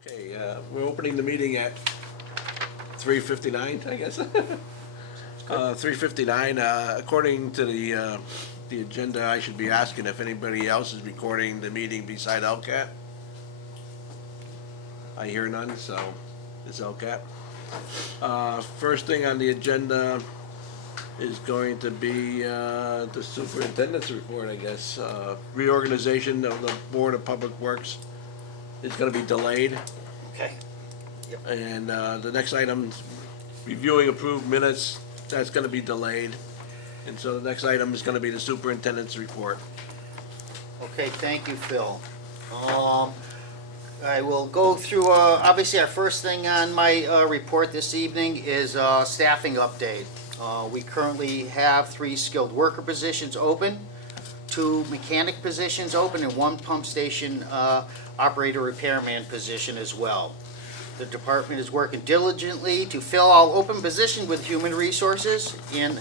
Okay, we're opening the meeting at 3:59, I guess. 3:59, according to the agenda, I should be asking if anybody else is recording the meeting beside LCAT. I hear none, so it's LCAT. First thing on the agenda is going to be the superintendent's report, I guess. Reorganization of the Board of Public Works is gonna be delayed. Okay. Yep. And the next item, reviewing approved minutes, that's gonna be delayed. And so the next item is gonna be the superintendent's report. Okay, thank you, Phil. I will go through, obviously, our first thing on my report this evening is staffing update. We currently have 3 skilled worker positions open, 2 mechanic positions open, and 1 pump station operator repairman position as well. The department is working diligently to fill all open positions with human resources, and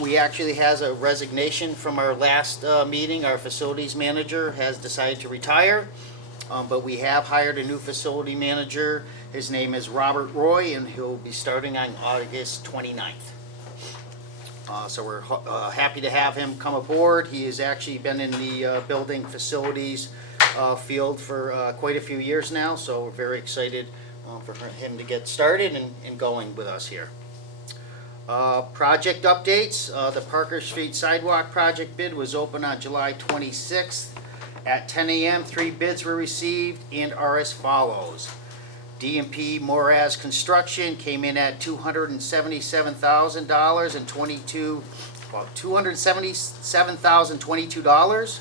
we actually has a resignation from our last meeting. Our facilities manager has decided to retire, but we have hired a new facility manager. His name is Robert Roy, and he'll be starting on August 29th. So we're happy to have him come aboard. He has actually been in the building facilities field for quite a few years now, so we're very excited for him to get started and going with us here. Project updates. The Parker Street Sidewalk project bid was open on July 26th at 10 a.m. 3 bids were received and are as follows. D&P Moraz Construction came in at $277,000 and $277,022.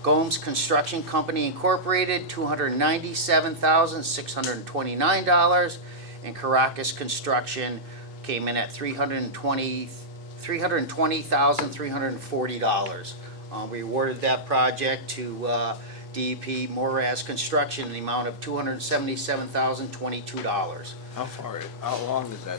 Gomes Construction Company Incorporated, $297,629, and Caracas Construction came in at $320,340. We awarded that project to DEP Moraz Construction in the amount of $277,022. How long is that?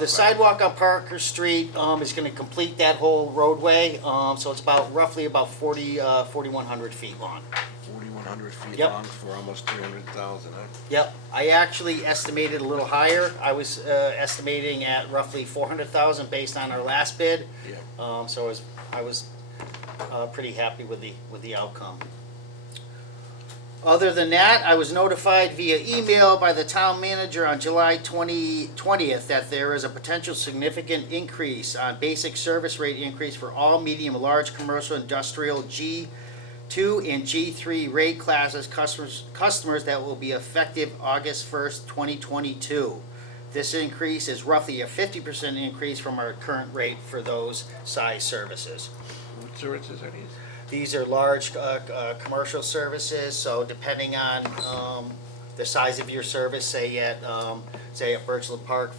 The sidewalk on Parker Street is going to complete that whole roadway, so it's roughly 4,100 feet long. 4,100 feet Yep. long for almost 300,000, huh? Yep, I actually estimated a little higher. I was estimating at roughly 400,000 based on our last bid. Yeah. So I was pretty happy with the outcome. Other than that, I was notified via email by the town manager on July 20th that there is a potential significant increase on basic service rate increase for all medium and large commercial industrial G2 and G3 rate classes customers that will be effective August 1st, 2022. This increase is roughly a 50% increase from our current rate for those size services. What services are these? These are large commercial services, so depending on the size of your service, say at Birchland Park,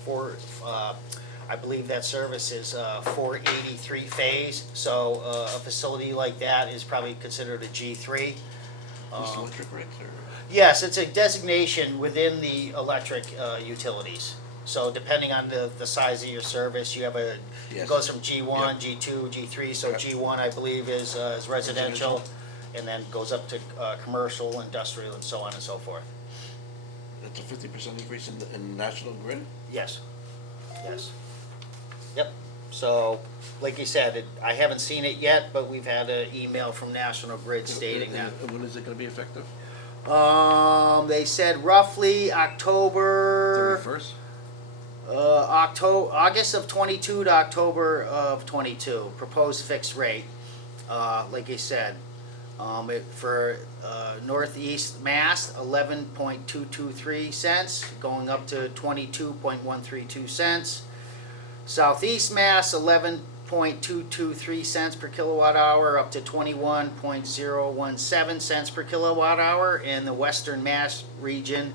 I believe that service is 483 phase, so a facility like that is probably considered a G3. Just electric rates or? Yes, it's a designation within the electric utilities. So depending on the size of your service, you have it goes from G1, Yep. G2, G3. So G1, I believe, is residential, and then goes up to commercial, industrial, and so on and so forth. That's a 50% increase in National Grid? Yes. Yes. Yep. So, like you said, I haven't seen it yet, but we've had an email from National Grid stating that. And when is it gonna be effective? They said roughly October. 31st? August of 22 to October of 22, proposed fixed rate. Like I said, for Northeast Mass, 11.223 cents, going up to 22.132 cents. Southeast Mass, 11.223 cents per kilowatt hour, up to 21.017 cents per kilowatt hour. And the Western Mass region,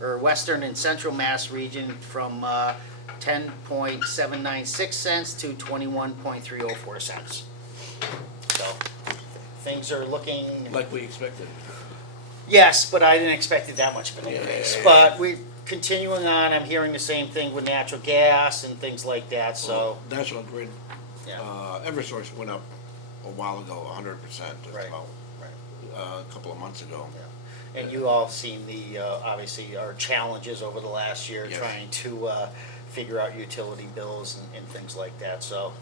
or Western and Central Mass region, from 10.796 cents to 21.304 cents. So things are looking Like we expected. Yes, but I didn't expect it that much of an increase. Yeah. But we continuing on. I'm hearing the same thing with natural gas and things like that. So Well, National Grid, yeah, Eversource went up a while ago, 100%, Right. about a couple of months ago. Yeah. And you all seen the, obviously, our challenges over the last year, Yes. trying to figure out utility bills and things like that, so.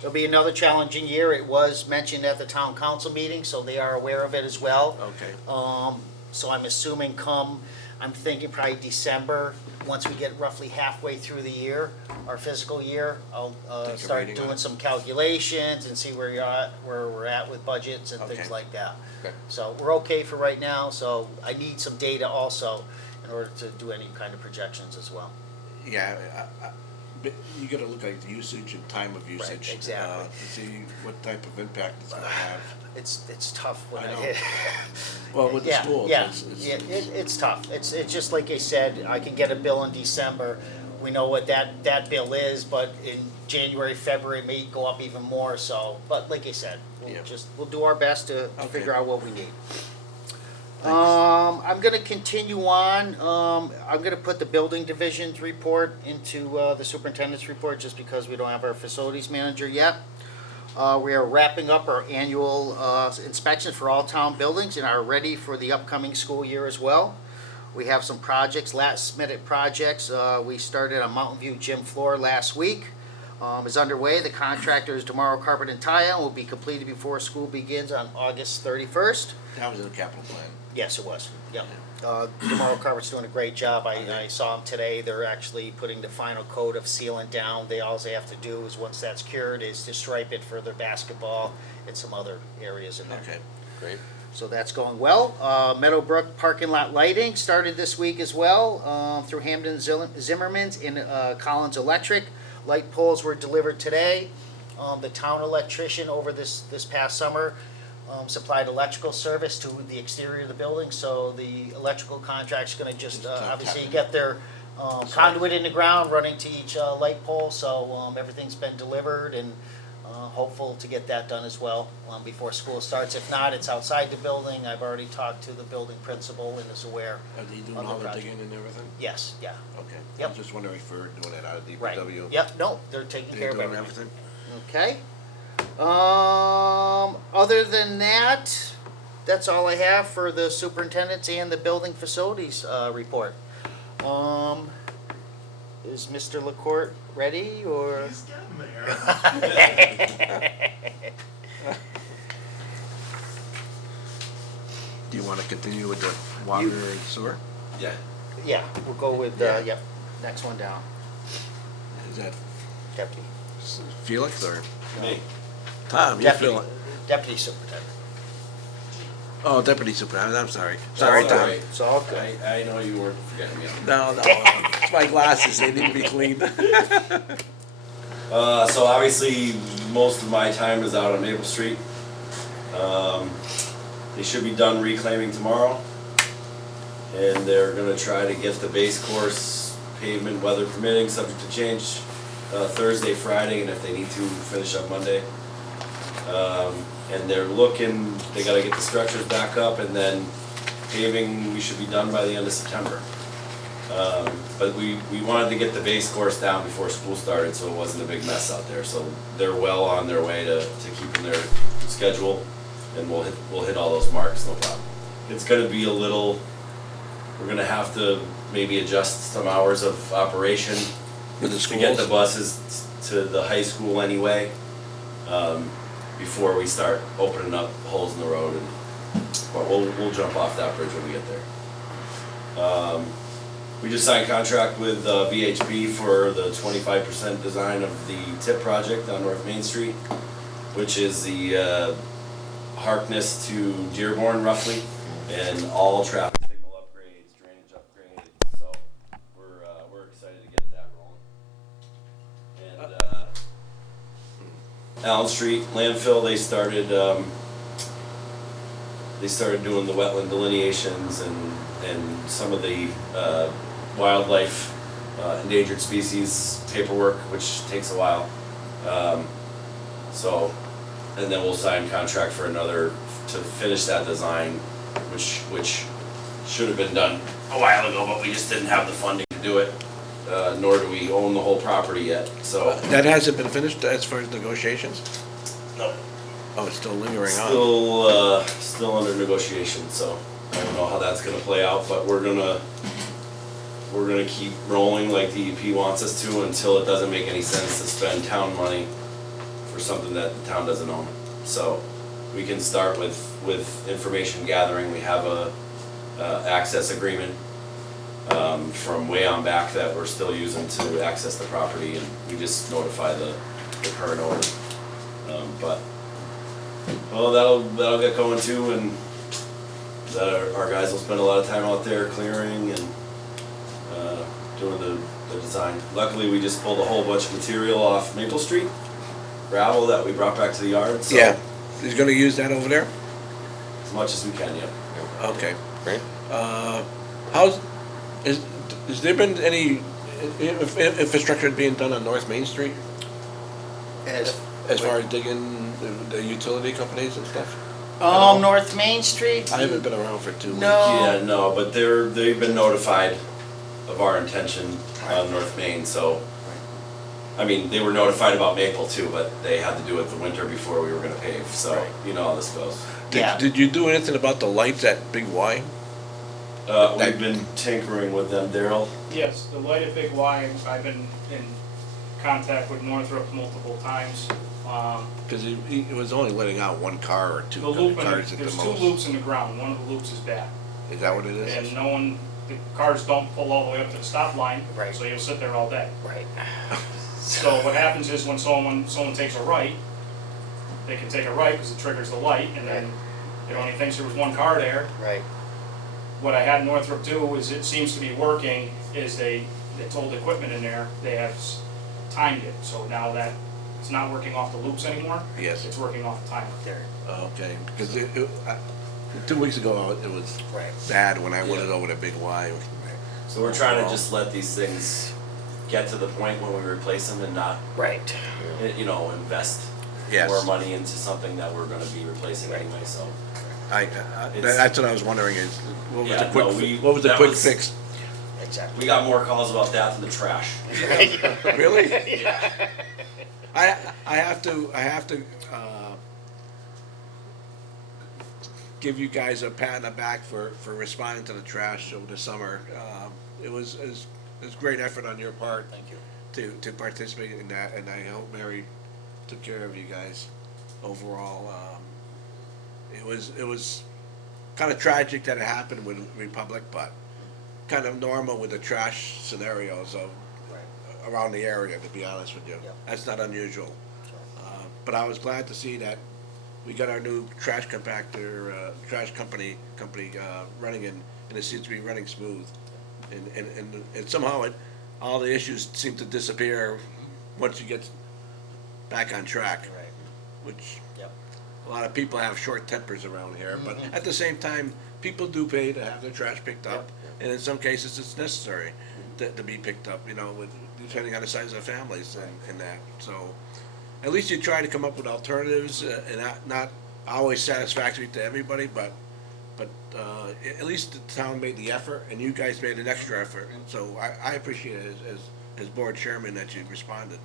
It'll be another challenging year. It was mentioned at the town council meeting, so they are aware of it as well. Okay. So I'm assuming I'm thinking probably December, once we get roughly halfway through the year, our fiscal year, I'll Take a start reading on doing it. some calculations and see where we're at with budgets and things Okay. like that. Okay. So we're okay for right now, so I need some data also in order to do any kind of projections as well. Yeah, but you gotta look at the usage and time of usage. exactly. To see what type of impact it's gonna have. It's tough when I know. hit. Well, with the Yeah, schools, yeah, it's- it's tough. It's just like I said, I can get a bill in December. We know what that bill is, but in January, February, it may go up even more, so, but like I said, Yeah. we'll do our best to Okay. figure out what we need. Thanks. I'm gonna continue on, I'm gonna put the building division's report into, the superintendent's report, just because we don't have our facilities manager yet. We are wrapping up our annual inspections for all town buildings and are ready for the upcoming school year as well. We have some projects, last minute projects. We started on Mountain View gym floor last week. Is underway. The contractor is Tomorrow Carpet and Tile and will be completed before school begins on August 31st. That was in the capital plan. Yes, it was, yep. Tomorrow Carpet's doing a great job. I saw them today. They're actually putting the final coat of sealant down. All they have to do is, once that's cured, is to stripe it for their basketball and some other areas in there. Okay. Great. So that's going well. Meadow Brook parking lot lighting started this week as well, through Hamden Zimmerman's and Collins Electric. Light poles were delivered today. The town electrician over this past summer supplied electrical service to the exterior of the building, so the electrical contract's gonna just obviously get their conduit in the ground, running to each light pole, so everything's been delivered, and hopeful to get that done as well before school starts. If not, it's outside the building. I've already talked to the building principal and is aware. Are they doing On the all the project. digging and everything? Yes, yeah, Okay. I Yep. was just wondering if we're doing it out of right. DPW. Yep, no, they're taking care They're of doing everything. everything? Okay. Other than that, that's all I have for the superintendent's and the building facilities, report. Is Mr. LaCourte ready, or? He's getting there. Do you wanna continue with the water and sewer? Yeah. Yeah, we'll go with, Yeah. yep, next one down, Is that deputy. Felix or Me. Tom? You Deputy, feel it? deputy superintendent. Oh, deputy superintendent, I'm sorry. Sorry, That's all Tom. right. It's all good. I know you weren't forgetting me. No, no, it's my glasses, they need to be cleaned. So obviously, most of my time is out on Maple Street. They should be done reclaiming tomorrow. And they're gonna try to get the base course pavement, weather permitting, subject to change, Thursday, Friday, and if they need to, finish up Monday. And they're looking, they gotta get the structures back up, and then paving, we should be done by the end of September. But we wanted to get the base course down before school started, so it wasn't a big mess out there. So they're well on their way to keeping their schedule, and we'll hit all those marks, no problem. It's gonna be a little, we're gonna have to maybe adjust some hours of operation With the to get the schools? buses to the high school anyway, before we start opening up holes in the road, but we'll jump off that bridge when we get there. We just signed contract with VHB for the 25% design of the tip project on North Main Street, which is the Harkness to Dearborn roughly, and all traffic signal upgrades, drainage upgrades, so we're excited to get that rolling. And Allen Street landfill, they started doing the wetland delineations and some of the wildlife endangered species paperwork, which takes a while. And then we'll sign contract for another to finish that design, which should have been done a while ago, but we just didn't have the funding to do it, nor do we own the whole property yet, so. That hasn't been finished as far as negotiations? No. Oh, it's still lingering on? Still under negotiation, so I don't know how that's gonna play out, but we're gonna keep rolling like DEP wants us to until it doesn't make any sense to spend town money for something that the town doesn't own. So we can start with information gathering. We have a access agreement from way on back that we're still using to access the property, and we just notify the current owner. But well, that'll get going too, and our guys will spend a lot of time out there clearing and doing the design. Luckily, we just pulled a whole bunch of material off Maple Street, gravel that we brought back to the yard. So Yeah, he's gonna use that over there? as much as we can, yeah. Okay. Great. Has there been any infrastructure being done on North Main Street as far as digging the utility companies and stuff? North Main Street? I haven't been around for 2 weeks. No. Yeah, no, but they've been notified of our intention on North Main, so. I mean, they were notified about Maple too, but they had to do it the winter before we were gonna pave, so Right. you know how this goes. Yeah. Did you do anything about the lights at Big Y? We've been tinkering with them, Daryl. Yes, the light at Big Y, I've been in contact with Northrop multiple times. Because it was only letting out one car or two The loop, cars at the there's two most. loops in the ground, one of the loops is bad. Is that what it is? And the cars don't pull all the way up to the stop line, Right. so you'll sit there all day. Right. So what happens is when someone takes a right, they can take a right because it triggers the light, and then it only thinks there was one car there. Right. What I had Northrop do is, it seems to be working, is they told the equipment in there, they have timed it, so now that it's not working off the loops anymore. Yes. It's working off the timer. There. Okay, because 2 weeks ago it was Right. bad when I went Yeah. over to Big Y. So we're trying to just let these things get to the point when we replace them and not, Right. invest Yes. more money into something that we're gonna be replacing Right. anyway, so. That's what I was wondering is, what was Yeah, the quick, no, what was the that quick was- fix? Exactly. We got more calls about that than the trash. Really? I have to give you guys a pat on the back for responding to the trash over the summer. It was great effort on your part. Thank you. To participate in that, and I hope Mary took care of you guys overall. It was kind of tragic that it happened with Republic, but kind of normal with the trash scenarios of around the area, to be honest with you. Yep. That's not unusual. So, But I was glad to see that we got our new trash compactor, trash company running, and it seems to be running smooth. And somehow all the issues seem to disappear once you get back on track, Right. which Yep. a lot of people have short tempers around here, but at the same time, people do pay to have their trash picked up, and in some cases, it's necessary to be picked up, depending on the size of the families and that. So, at least you try to come up with alternatives, and not always satisfactory to everybody, but at least the town made the effort, and you guys made an extra effort, so I appreciate it as board chairman that you responded.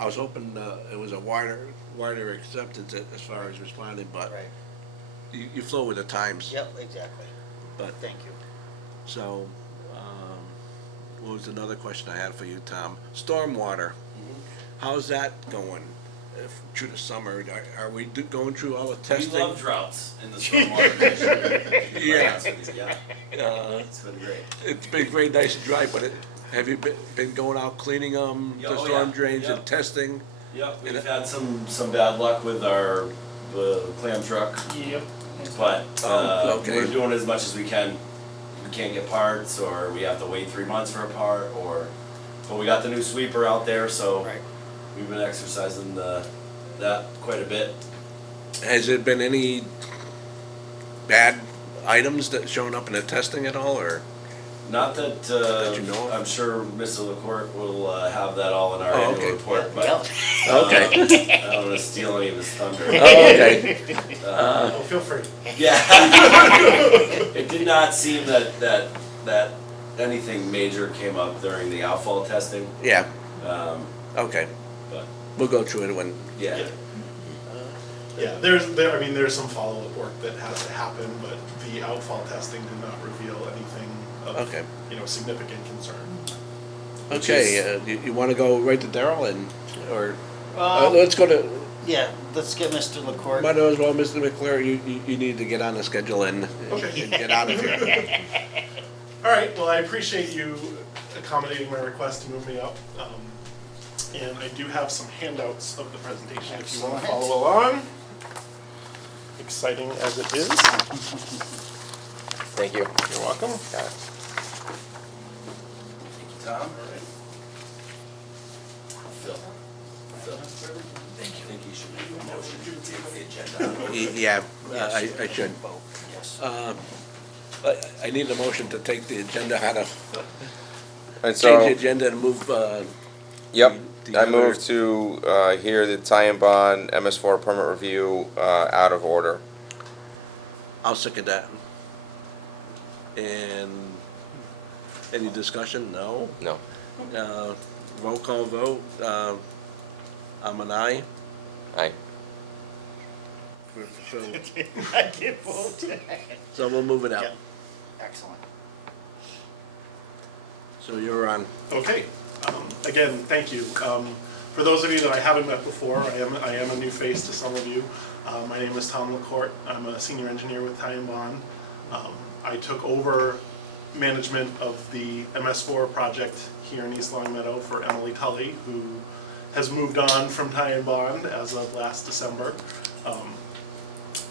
I was hoping it was a wider acceptance as far as responding, but Right. you flow with the times. Yep, exactly. But, Thank you. so, what was another question I had for you, Tom? Stormwater, how's that going through the summer? Are we going through all the We testing? love droughts in the stormwater district. Yeah. Yeah, it's been great. It's been very nice and dry, but have you been going out cleaning the Oh, storm yeah. drains and Yep. testing? Yep, we've had some bad luck with our clam truck, Yep. but okay. we're doing as much as we can. We can't get parts, or we have to wait 3 months for a part, but we got the new sweeper out there, so Right. we've been exercising that quite a bit. Has there been any bad items that shown up in the testing at all, or? Not that, you know of? I'm sure Mr. LaCourte will have that all in our Oh, annual okay. report, but Yep. Okay. I don't wanna steal any of his thunder. Okay. Oh, feel free. Yeah. It did not seem that anything major came up during the outfall testing, Yeah, um, okay. but, We'll go through it when, yeah. Yeah, there's some follow-up work that has to happen, but the outfall testing did not reveal anything of, Okay. significant concern. Okay, you wanna go right to Daryl and, or, Um, let's go to, Yeah, let's get Mr. LaCourt. might as well, Mr. McClure, you need to get on the schedule and Okay. get out of here. All right, well, I appreciate you accommodating my request to move me up. And I do have some handouts of the presentation if you want to Excellent. follow along. Exciting as it is. Thank you. You're welcome. Got it. Tom? Phil? Thank you. Think you should make a motion to take the agenda. Yeah, I should. Yes. I need a motion to take the agenda out of, And change so, the agenda and move, yep, the I other- move to hear the tie-in bond MS4 permit review out of order. I'll second that. And any discussion? No? No. Roll call vote, I'm an aye. Aye. So, I can vote. so we'll move it out. Yep. Excellent. So you're on. Okay, again, thank you. For those of you that I haven't met before, I am a new face to some of you. My name is Tom LaCourt. I'm a senior engineer with Ty & Bond. I took over management of the MS4 project here in East Long Meadow for Emily Tully, who has moved on from Ty & Bond as of last December.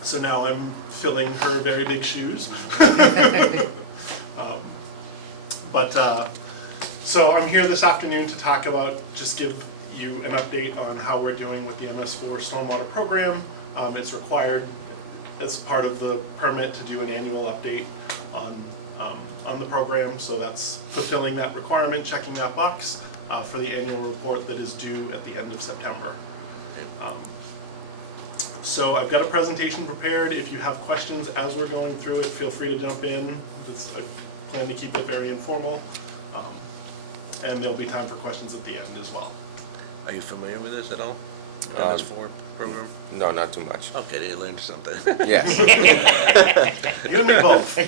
So now I'm filling her very big shoes. So I'm here this afternoon to talk about, just give you an update on how we're doing with the MS4 stormwater program. It's required as part of the permit to do an annual update on the program, so that's fulfilling that requirement, checking that box for the annual report that is due at the end of September. So I've got a presentation prepared. If you have questions as we're going through it, feel free to jump in. I plan to keep it very informal. And there'll be time for questions at the end as well. Are you familiar with this at all? Um, MS4 program? No, not too much. Okay, they learned something. Yes. You and me both. A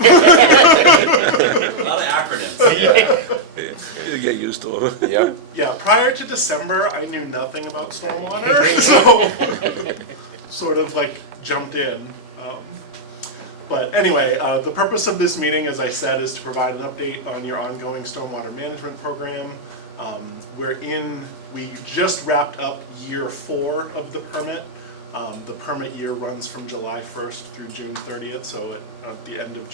lot of acronyms. You get used to them. Yep. Yeah, prior to December, I knew nothing about stormwater, so sort of like jumped in. But anyway, the purpose of this meeting, as I said, is to provide an update on your ongoing stormwater management program. We just wrapped up year 4 of the permit. The permit year runs from July 1st through June 30th, so at the end of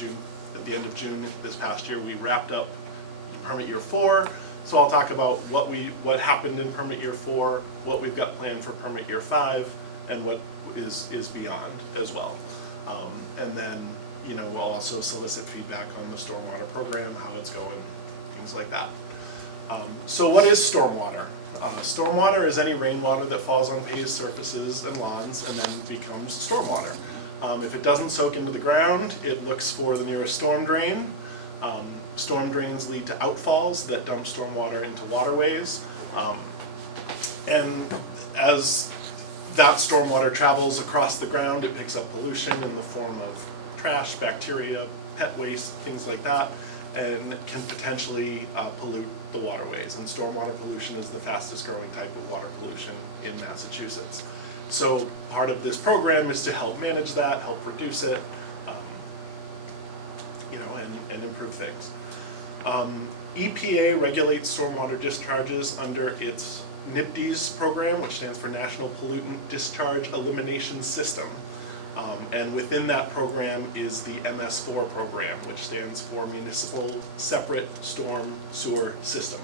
June this past year, we wrapped up permit year 4. So I'll talk about what happened in permit year 4, what we've got planned for permit year 5, and what is beyond as well. And then, we'll also solicit feedback on the stormwater program, how it's going, things like that. So what is stormwater? Stormwater is any rainwater that falls on paved surfaces and lawns and then becomes stormwater. If it doesn't soak into the ground, it looks for the nearest storm drain. Storm drains lead to outfalls that dump stormwater into waterways. And as that stormwater travels across the ground, it picks up pollution in the form of trash, bacteria, pet waste, things like that, and can potentially pollute the waterways. And stormwater pollution is the fastest growing type of water pollution in Massachusetts. So part of this program is to help manage that, help reduce it, and improve things. EPA regulates stormwater discharges under its NIPDES program, which stands for National Pollutant Discharge Elimination System. And within that program is the MS4 program, which stands for Municipal Separate Storm Sewer System.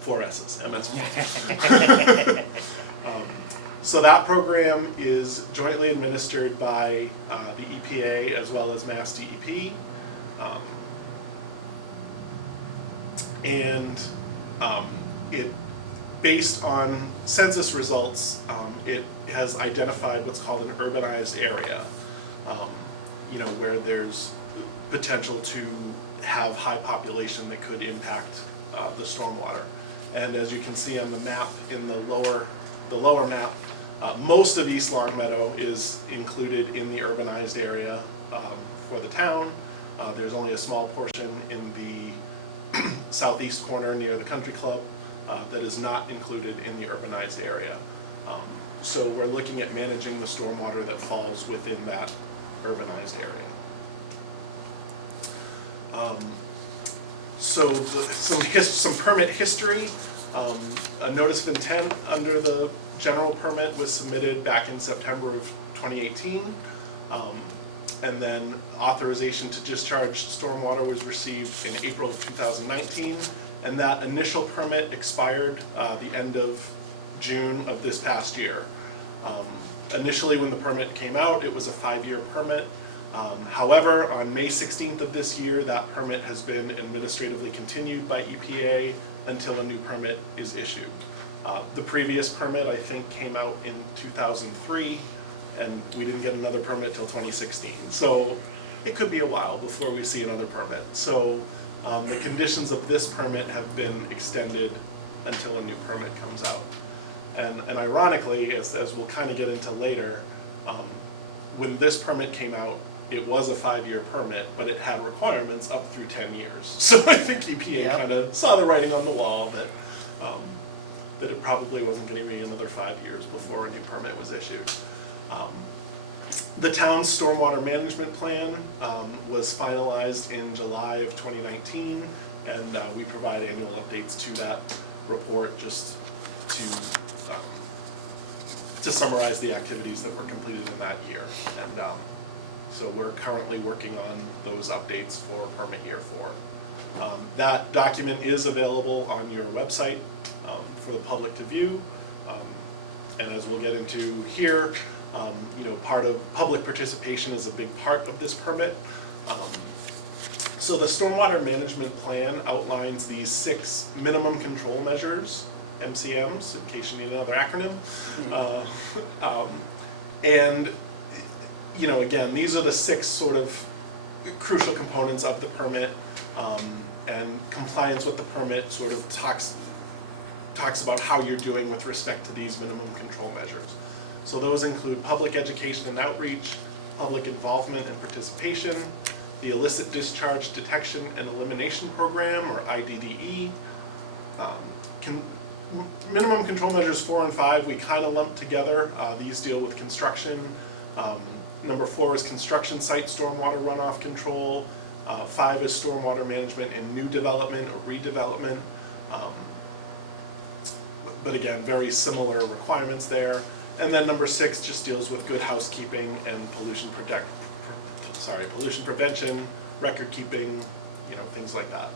4 S's, MS4. So that program is jointly administered by the EPA as well as Mass DEP. It, based on census results, it has identified what's called an urbanized area, where there's potential to have high population that could impact the stormwater. And as you can see on the map in the lower map, Most of East Longmeadow is included in the urbanized area for the town. There's only a small portion in the southeast corner near the country club that is not included in the urbanized area. So we're looking at managing the stormwater that falls within that urbanized area. So some permit history. A notice of intent under the general permit was submitted back in September of 2018. And then authorization to discharge stormwater was received in April of 2019. And that initial permit expired the end of June of this past year. Initially, when the permit came out, it was a 5-year permit. However, on May 16th of this year, that permit has been administratively continued by EPA until a new permit is issued. The previous permit, I think, came out in 2003, and we didn't get another permit till 2016. So it could be a while before we see another permit. So the conditions of this permit have been extended until a new permit comes out. And ironically, as we'll kind of get into later, when this permit came out, it was a 5-year permit, but it had requirements up through 10 years. So I think EPA Yep. kind of saw the writing on the wall that that it probably wasn't going to be another 5 years before a new permit was issued. The town's stormwater management plan was finalized in July of 2019, and we provide annual updates to that report just to summarize the activities that were completed in that year. And so we're currently working on those updates for permit year 4. That document is available on your website for the public to view. And as we'll get into here, part of public participation is a big part of this permit. So the stormwater management plan outlines these 6 minimum control measures, MCMs, in case you need another acronym. And again, these are the 6 sort of crucial components of the permit, and compliance with the permit sort of talks about how you're doing with respect to these minimum control measures. So those include public education and outreach, public involvement and participation, the Illicit Discharge Detection and Elimination Program, or IDDE. Minimum control measures 4 and 5 we kind of lump together. These deal with construction. Number 4 is construction site stormwater runoff control. 5 is stormwater management in new development or redevelopment. But again, very similar requirements there. And then number 6 just deals with good housekeeping and pollution prevention, record keeping, things like that.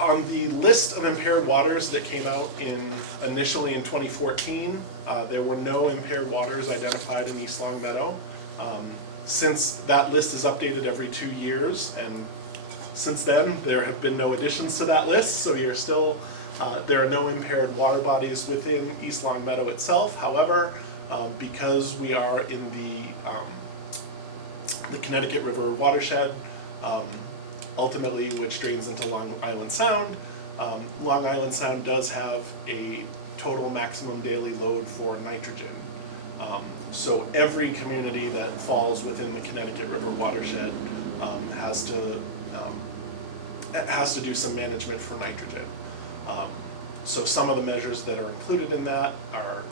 On the list of impaired waters that came out initially in 2014, there were no impaired waters identified in East Longmeadow. Since that list is updated every 2 years, and since then there have been no additions to that list, so you're still there are no impaired water bodies within East Longmeadow itself. However, because we are in the Connecticut River watershed, ultimately which drains into Long Island Sound, Long Island Sound does have a total maximum daily load for nitrogen. So every community that falls within the Connecticut River watershed has to do some management for nitrogen. So some of the measures that are included in that are,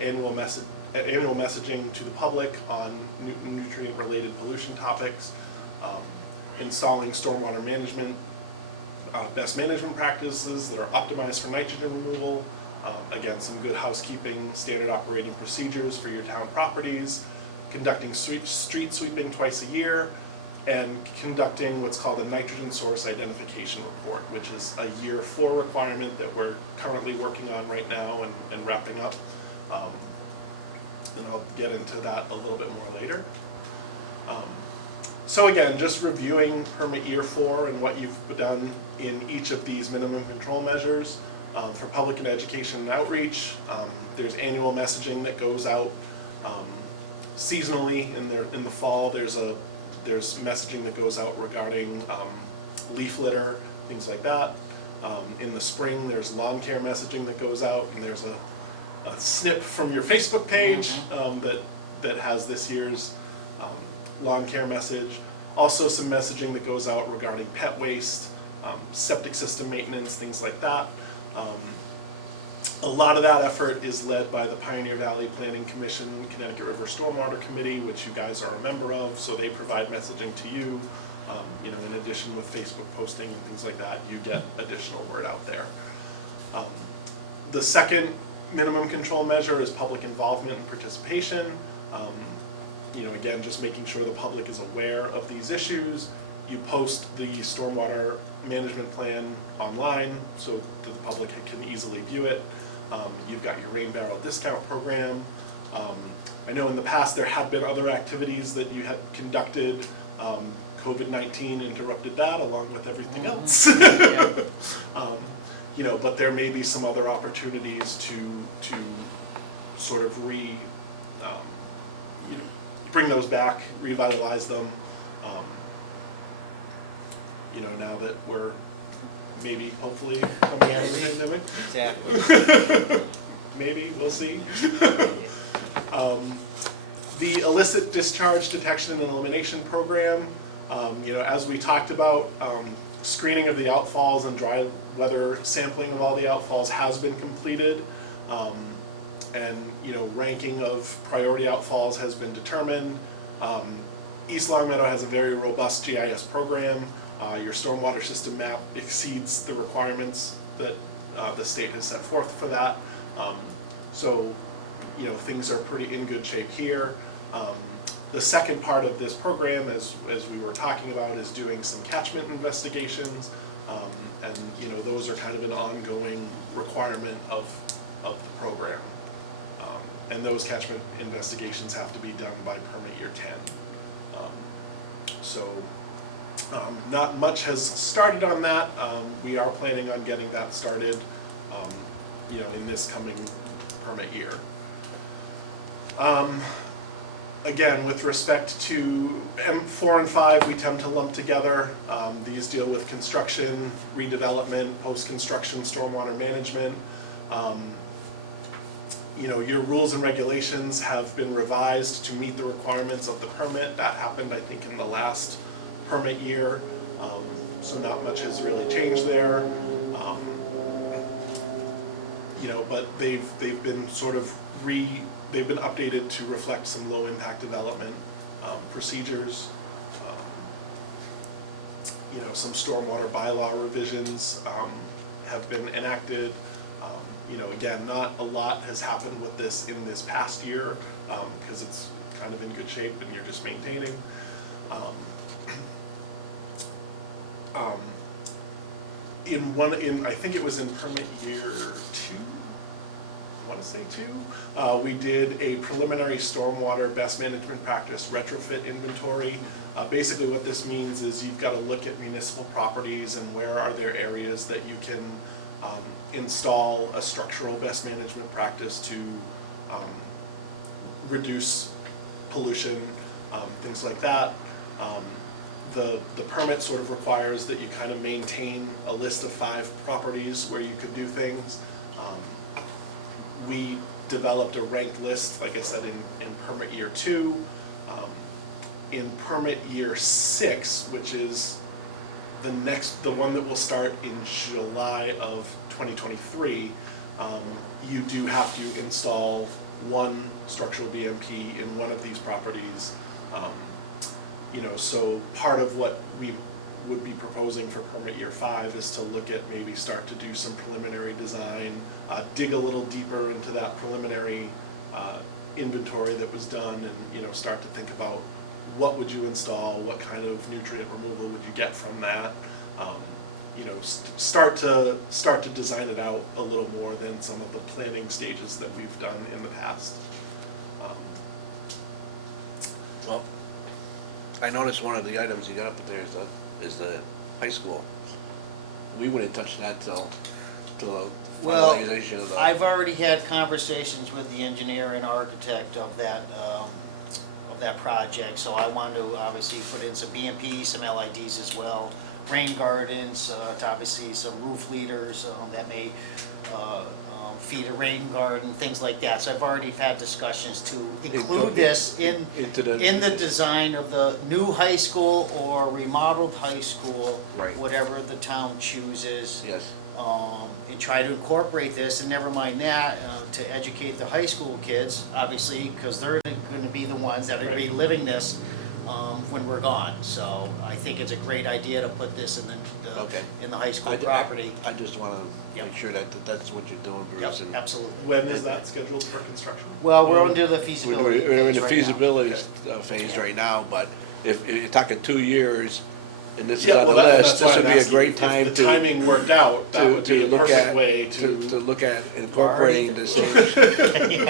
annual messaging to the public on nutrient-related pollution topics, installing stormwater management best management practices that are optimized for nitrogen removal. Again, some good housekeeping, standard operating procedures for your town properties, conducting street sweeping twice a year, and conducting what's called a nitrogen source identification report, which is a year 4 requirement that we're currently working on right now and wrapping up. And I'll get into that a little bit more later. So again, just reviewing permit year 4 and what you've done in each of these minimum control measures. For public and education and outreach, there's annual messaging that goes out seasonally. In the fall, there's messaging that goes out regarding leaf litter, things like that. In the spring, there's lawn care messaging that goes out, and there's snip from your Facebook page that has this year's lawn care message. Also some messaging that goes out regarding pet waste, septic system maintenance, things like that. A lot of that effort is led by the Pioneer Valley Planning Commission, Connecticut River Stormwater Committee, which you guys are a member of, so they provide messaging to you. In addition with Facebook posting and things like that, you get additional word out there. The second minimum control measure is public involvement and participation. Again, just making sure the public is aware of these issues. You post the stormwater management plan online so that the public can easily view it. You've got your rain barrel discount program. I know in the past there had been other activities that you had conducted. COVID-19 interrupted that along with everything else. But there may be some other opportunities to sort of bring those back, revitalize them. Now that we're maybe, hopefully, coming out of the pandemic. Exactly. Maybe, we'll see. The Illicit Discharge Detection and Elimination Program, as we talked about, screening of the outfalls and dry weather sampling of all the outfalls has been completed. Ranking of priority outfalls has been determined. East Longmeadow has a very robust GIS program. Your stormwater system map exceeds the requirements that the state has set forth for that. Things are pretty in good shape here. The second part of this program, as we were talking about, is doing some catchment investigations. Those are kind of an ongoing requirement of the program. And those catchment investigations have to be done by permit year 10. Not much has started on that. We are planning on getting that started, in this coming permit year. Again, with respect to M4 and 5, we tend to lump together. These deal with construction, redevelopment, post-construction, stormwater management. Your rules and regulations have been revised to meet the requirements of the permit. That happened, I think, in the last permit year. So not much has really changed there. But they've been sort of they've been updated to reflect some low impact development procedures. Some stormwater bylaw revisions have been enacted. Again, not a lot has happened with this in this past year because it's kind of in good shape and you're just maintaining. I think it was in permit year 2, I want to say 2, we did a preliminary stormwater best management practice retrofit inventory. Basically what this means is you've got to look at municipal properties and where are there areas that you can install a structural best management practice to reduce pollution, things like that. The permit sort of requires that you kind of maintain a list of 5 properties where you could do things. We developed a ranked list, like I said, in permit year 2. In permit year 6, which is the one that will start in July of 2023, you do have to install 1 structural BMP in one of these properties. So part of what we would be proposing for permit year 5 is to look at maybe start to do some preliminary design, dig a little deeper into that preliminary inventory that was done, and start to think about what would you install, what kind of nutrient removal would you get from that. Start to design it out a little more than some of the planning stages that we've done in the past. Well, I noticed one of the items you got up there is the high school. We wouldn't touch that till the Well, finalization of the. I've already had conversations with the engineer and architect of that project, so I want to obviously put in some BMP, some LIDs as well, rain gardens, to obviously some roof leaders that may feed a rain garden, things like that. So I've already had discussions to include Include- this in into the design of the new high school or remodeled high school, Right. whatever the town chooses. Yes, And try to incorporate this, and never mind that, to educate the high school kids, obviously, because they're gonna be the ones that are gonna be living this, when we're gone. So I think it's a great idea to put this in Okay. in the high school I- property. I just wanna Yep. make sure that that's what you're doing, Yep, Bruce. and absolutely. When is that scheduled for construction? Well, we're under the We're feasibility we're in phase the right now. feasibility phase right now, but if you're talking 2 years, and this is Yeah, on the well, list, that's this why would I'm be a asking. great time If the to, timing worked out, that to, would be to a look perfect at, way to to. look at incorporating the same,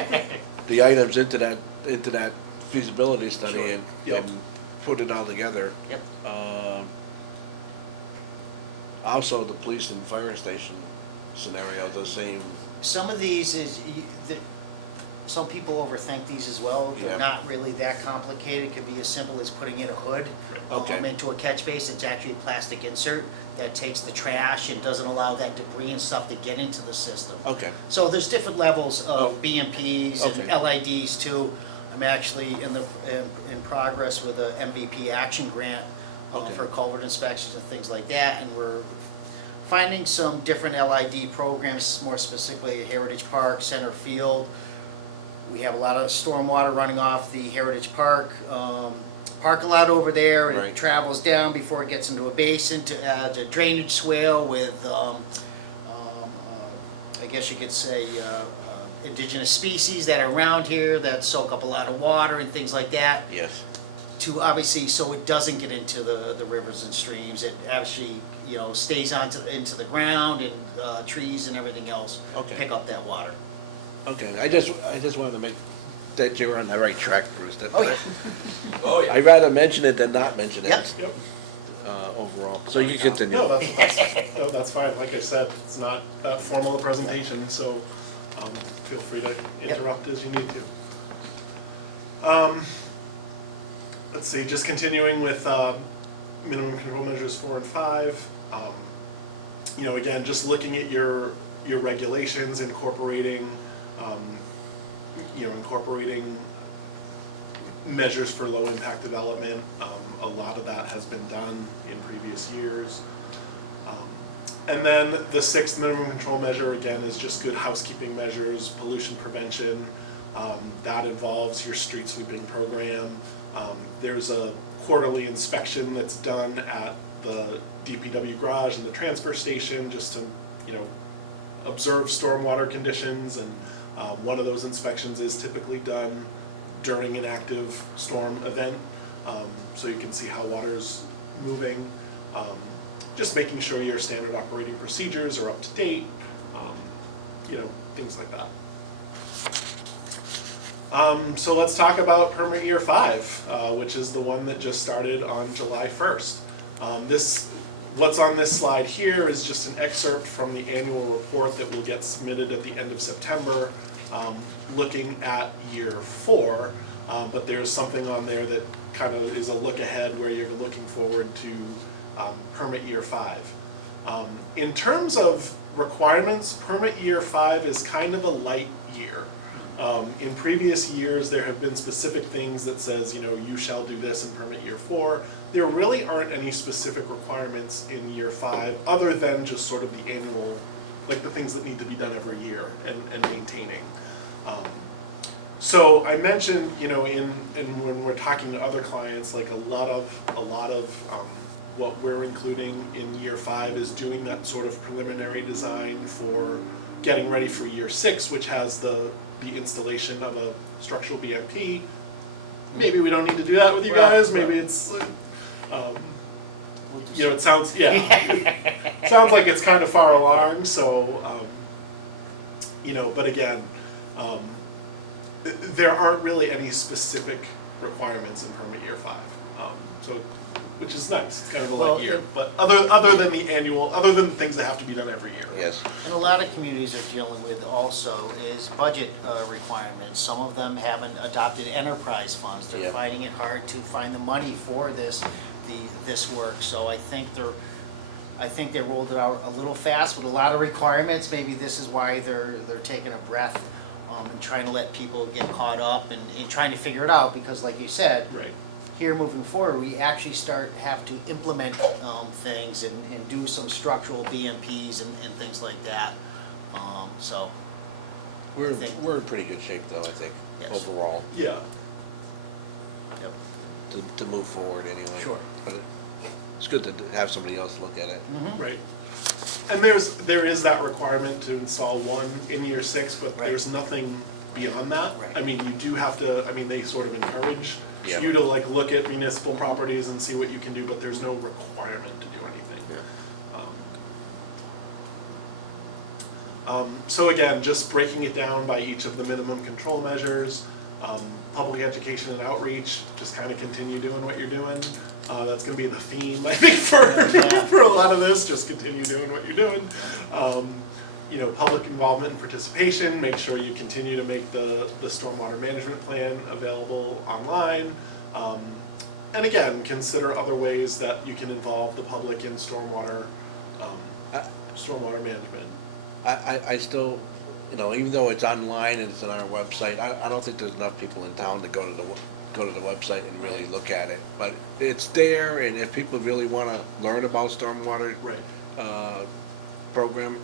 the items into that feasibility study Sure. and, Yep. and put it all together. Yep. Also, the police and fire station scenario, the same, Some of these some people overthink these as well. Yeah. They're not really that complicated. It could be as simple as putting in a hood Okay. into a catch basin. It's actually a plastic insert that takes the trash and doesn't allow that debris and stuff to get into the system. okay, So there's different levels Oh. of BMPs and Okay. LIDs too. I'm actually in progress with a MVP action grant Okay. for culvert inspections and things like that, and we're finding some different LID programs, more specifically at Heritage Park, Center Field. We have a lot of stormwater running off the Heritage Park parking lot over there, and Right. it travels down before it gets into a basin to add a drainage swale with, I guess you could say, indigenous species that are around here that soak up a lot of water and things like that, yes, to obviously, so it doesn't get into the rivers and streams. It actually, stays into the ground, and trees and everything else Okay. pick up that water. okay. I just wanted to make that you're on the right track, Bruce. That- Oh, yeah. Oh, yeah. I'd rather mention it than not mention it. Yep. Yep. Overall, so you continue. No, that's fine. Like I said, it's not that formal a presentation, so feel free to interrupt as you need to. Let's see, just continuing with minimum control measures 4 and 5. Again, just looking at your regulations, incorporating measures for low impact development. A lot of that has been done in previous years. And then the 6th minimum control measure, again, is just good housekeeping measures, pollution prevention. That involves your street sweeping program. There's a quarterly inspection that's done at the DPW garage and the transfer station, just to, observe stormwater conditions, and one of those inspections is typically done during an active storm event, so you can see how water's moving. Just making sure your standard operating procedures are up to date, things like that. So let's talk about permit year 5, which is the one that just started on July 1st. What's on this slide here is just an excerpt from the annual report that will get submitted at the end of September, looking at year 4, but there's something on there that kind of is a look ahead where you're looking forward to permit year 5. In terms of requirements, permit year 5 is kind of a light year. In previous years, there have been specific things that says, you shall do this in permit year 4. There really aren't any specific requirements in year 5, other than just sort of the annual, like the things that need to be done every year and maintaining. So I mentioned, when we're talking to other clients, like a lot of what we're including in year 5 is doing that sort of preliminary design for getting ready for year 6, which has the installation of a structural BMP. Maybe we don't need to do that with you guys. Maybe it's, it sounds, sounds like it's kind of far along. So, but again, there aren't really any specific requirements in permit year 5. So, which is nice. It's kind of a light year. But other than the annual, other than things that have to be done every year. Yes. And a lot of communities are dealing with also is budget requirements. Some of them haven't adopted enterprise funds. They're Yeah. finding it hard to find the money for this work. So I think I think they rolled it out a little fast with a lot of requirements. Maybe this is why they're taking a breath and trying to let people get caught up and trying to figure it out, because like you said, Right. here moving forward, we actually have to implement things and do some structural BMPs and things like that. So, We're, think- we're in pretty good shape though, I think, Yes. overall, Yeah. yep. to move forward anyway. Sure. But it's good to have somebody else look at it. Right. And there is that requirement to install one in year 6, but Right. there's nothing beyond that. Right. I mean, you do have to, I mean, they sort of encourage Yeah. you to like look at municipal properties and see what you can do, but there's no requirement to do anything. So again, just breaking it down by each of the minimum control measures, public education and outreach, just kind of continue doing what you're doing. That's gonna be the theme, I think, for a lot of this, just continue doing what you're doing. You know, public involvement and participation, make sure you continue to make the stormwater management plan available online. And again, consider other ways that you can involve the public in stormwater, stormwater management. I still, you know, even though it's online and it's on our website, I don't think there's enough people in town to go to the website and really look at it. But it's there, and if people really wanna learn about stormwater, Right. program,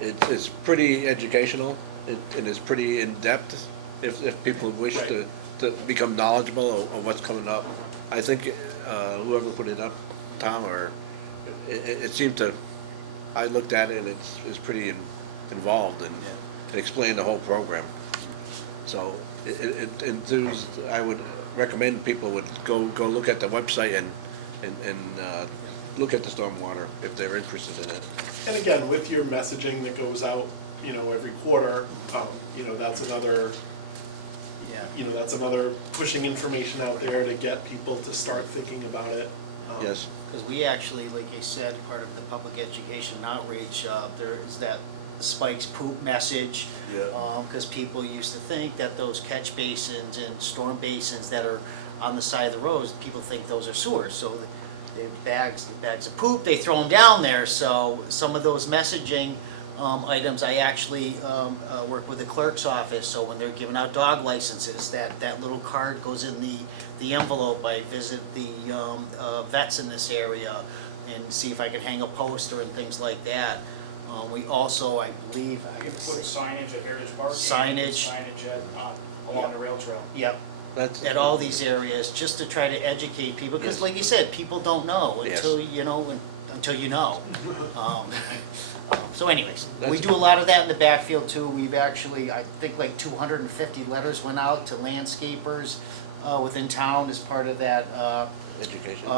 it's pretty educational, and it's pretty in-depth, if people wish Right. to become knowledgeable of what's coming up. I think, whoever put it up, Tom, or, it seemed to, I looked at it, and it's pretty involved, and it explained the whole program. So, it enthused, I would recommend people would go look at the website and look at the stormwater if they're interested in it. And again, with your messaging that goes out, you know, every quarter, you know, that's another, Yeah. you know, that's another pushing information out there to get people to start thinking about it. Yes, Because we actually, like you said, part of the public education outreach, there is that Spike's poop message. Yeah. Because people used to think that those catch basins and storm basins that are on the side of the roads, people think those are sewers. So the bags of poop, they throw them down there. So some of those messaging items, I actually work with the clerk's office. So when they're giving out dog licenses, that little card goes in the envelope. I visit the vets in this area and see if I can hang a poster and things like that. We also, I believe, You can put signage at Heritage Park. and Signage. Signage at, along the rail trail. yep, that's. at all these areas, just to try to educate people, because Yes. like you said, people don't know Yes. until you know, until you know. So anyways, we That's- do a lot of that in the backfield too. We've actually, I think like 250 letters went out to landscapers within town as part of that Education.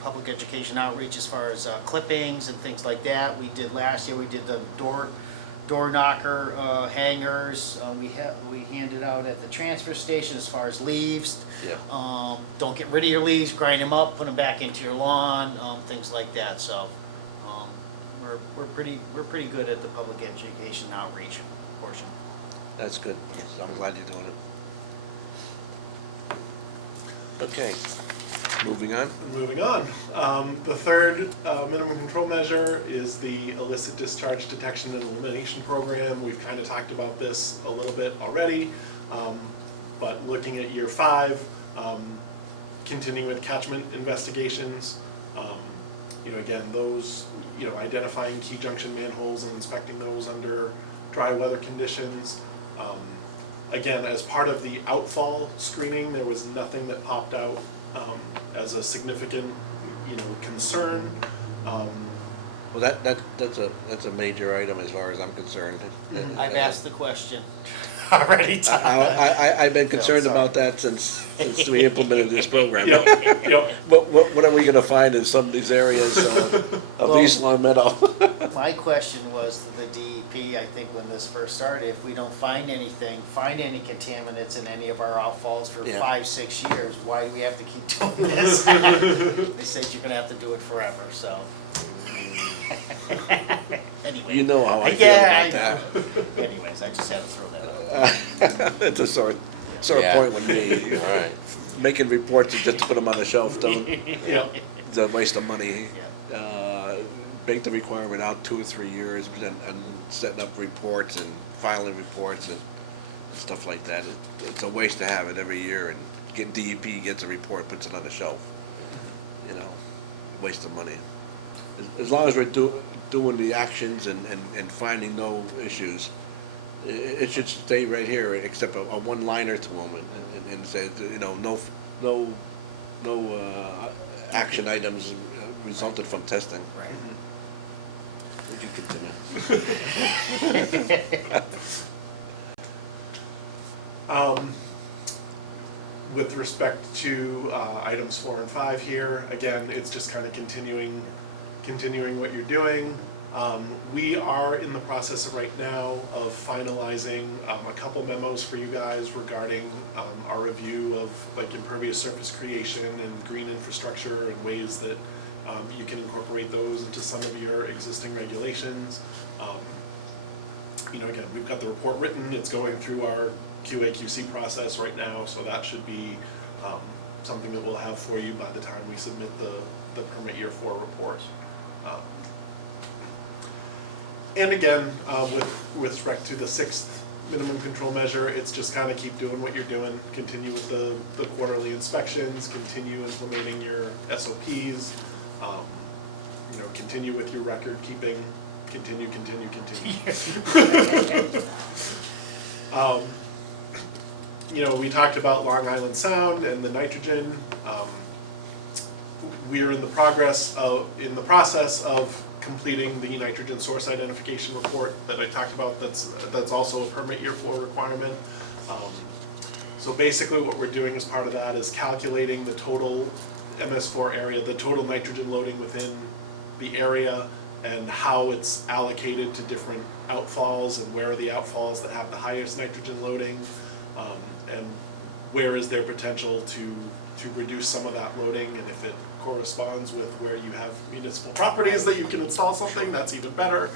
public education outreach, as far as clippings and things like that. We did last year, we did the door knocker hangers. We handed out at the transfer station as far as leaves. Yeah. Don't get rid of your leaves, grind them up, put them back into your lawn, things like that. So we're pretty good at the public education outreach portion. That's good. I'm glad you're doing it. Okay, moving on. Moving on. The third minimum control measure is the illicit discharge detection and elimination program. We've kind of talked about this a little bit already, but looking at year 5, continuing with catchment investigations. You know, again, those, you know, identifying key junction manholes and inspecting those under dry weather conditions. Again, as part of the outfall screening, there was nothing that popped out as a significant, you know, concern. Well, that's a major item as far as I'm concerned. I've asked the question already. I've been concerned sorry. about that since we implemented this program. Yep. What are we gonna find in some of these areas of East Long Meadow? My question was to the DEP, I think when this first started, if we don't find any contaminants in any of our outfalls for Yeah. 5-6 years, why do we have to keep doing this? They said you're gonna have to do it forever, so. Anyway. You know how I feel Yeah, about I know. Anyways, I just had to throw that out. that. It's a sore Yeah. point with me. All right. Making reports just to put them on the shelf, don't, Yep. it's a waste of money. make the requirement out 2 or 3 years, but then, and setting up reports and filing reports and stuff like that. It's a waste to have it every year, and DEP gets a report, puts it on the shelf, you know, waste of money. As long as we're doing the actions and finding no issues, it should stay right here, except a one-liner to them, and say, you know, no action items resulted from testing. Right. Would you continue? With respect to items 4 and 5 here, again, it's just kind of continuing what you're doing. We are in the process right now of finalizing a couple memos for you guys regarding our review of like impervious surface creation and green infrastructure and ways that you can incorporate those into some of your existing regulations. You know, again, we've got the report written, it's going through our QA/QC process right now, so that should be something that we'll have for you by the time we submit the permit year 4 report. And again, with respect to the 6th minimum control measure, it's just kind of keep doing what you're doing, continue with the quarterly inspections, continue implementing your SOPs, you know, continue with your record keeping, continue. You know, we talked about Long Island Sound and the nitrogen. We're in the process of completing the nitrogen source identification report that I talked about. That's also a permit year 4 requirement. So basically, what we're doing as part of that is calculating the total MS4 area, the total nitrogen loading within the area, and how it's allocated to different outfalls, and where are the outfalls that have the highest nitrogen loading, and where is there potential to reduce some of that loading, and if it corresponds with where you have municipal properties that you can install something, that's even better.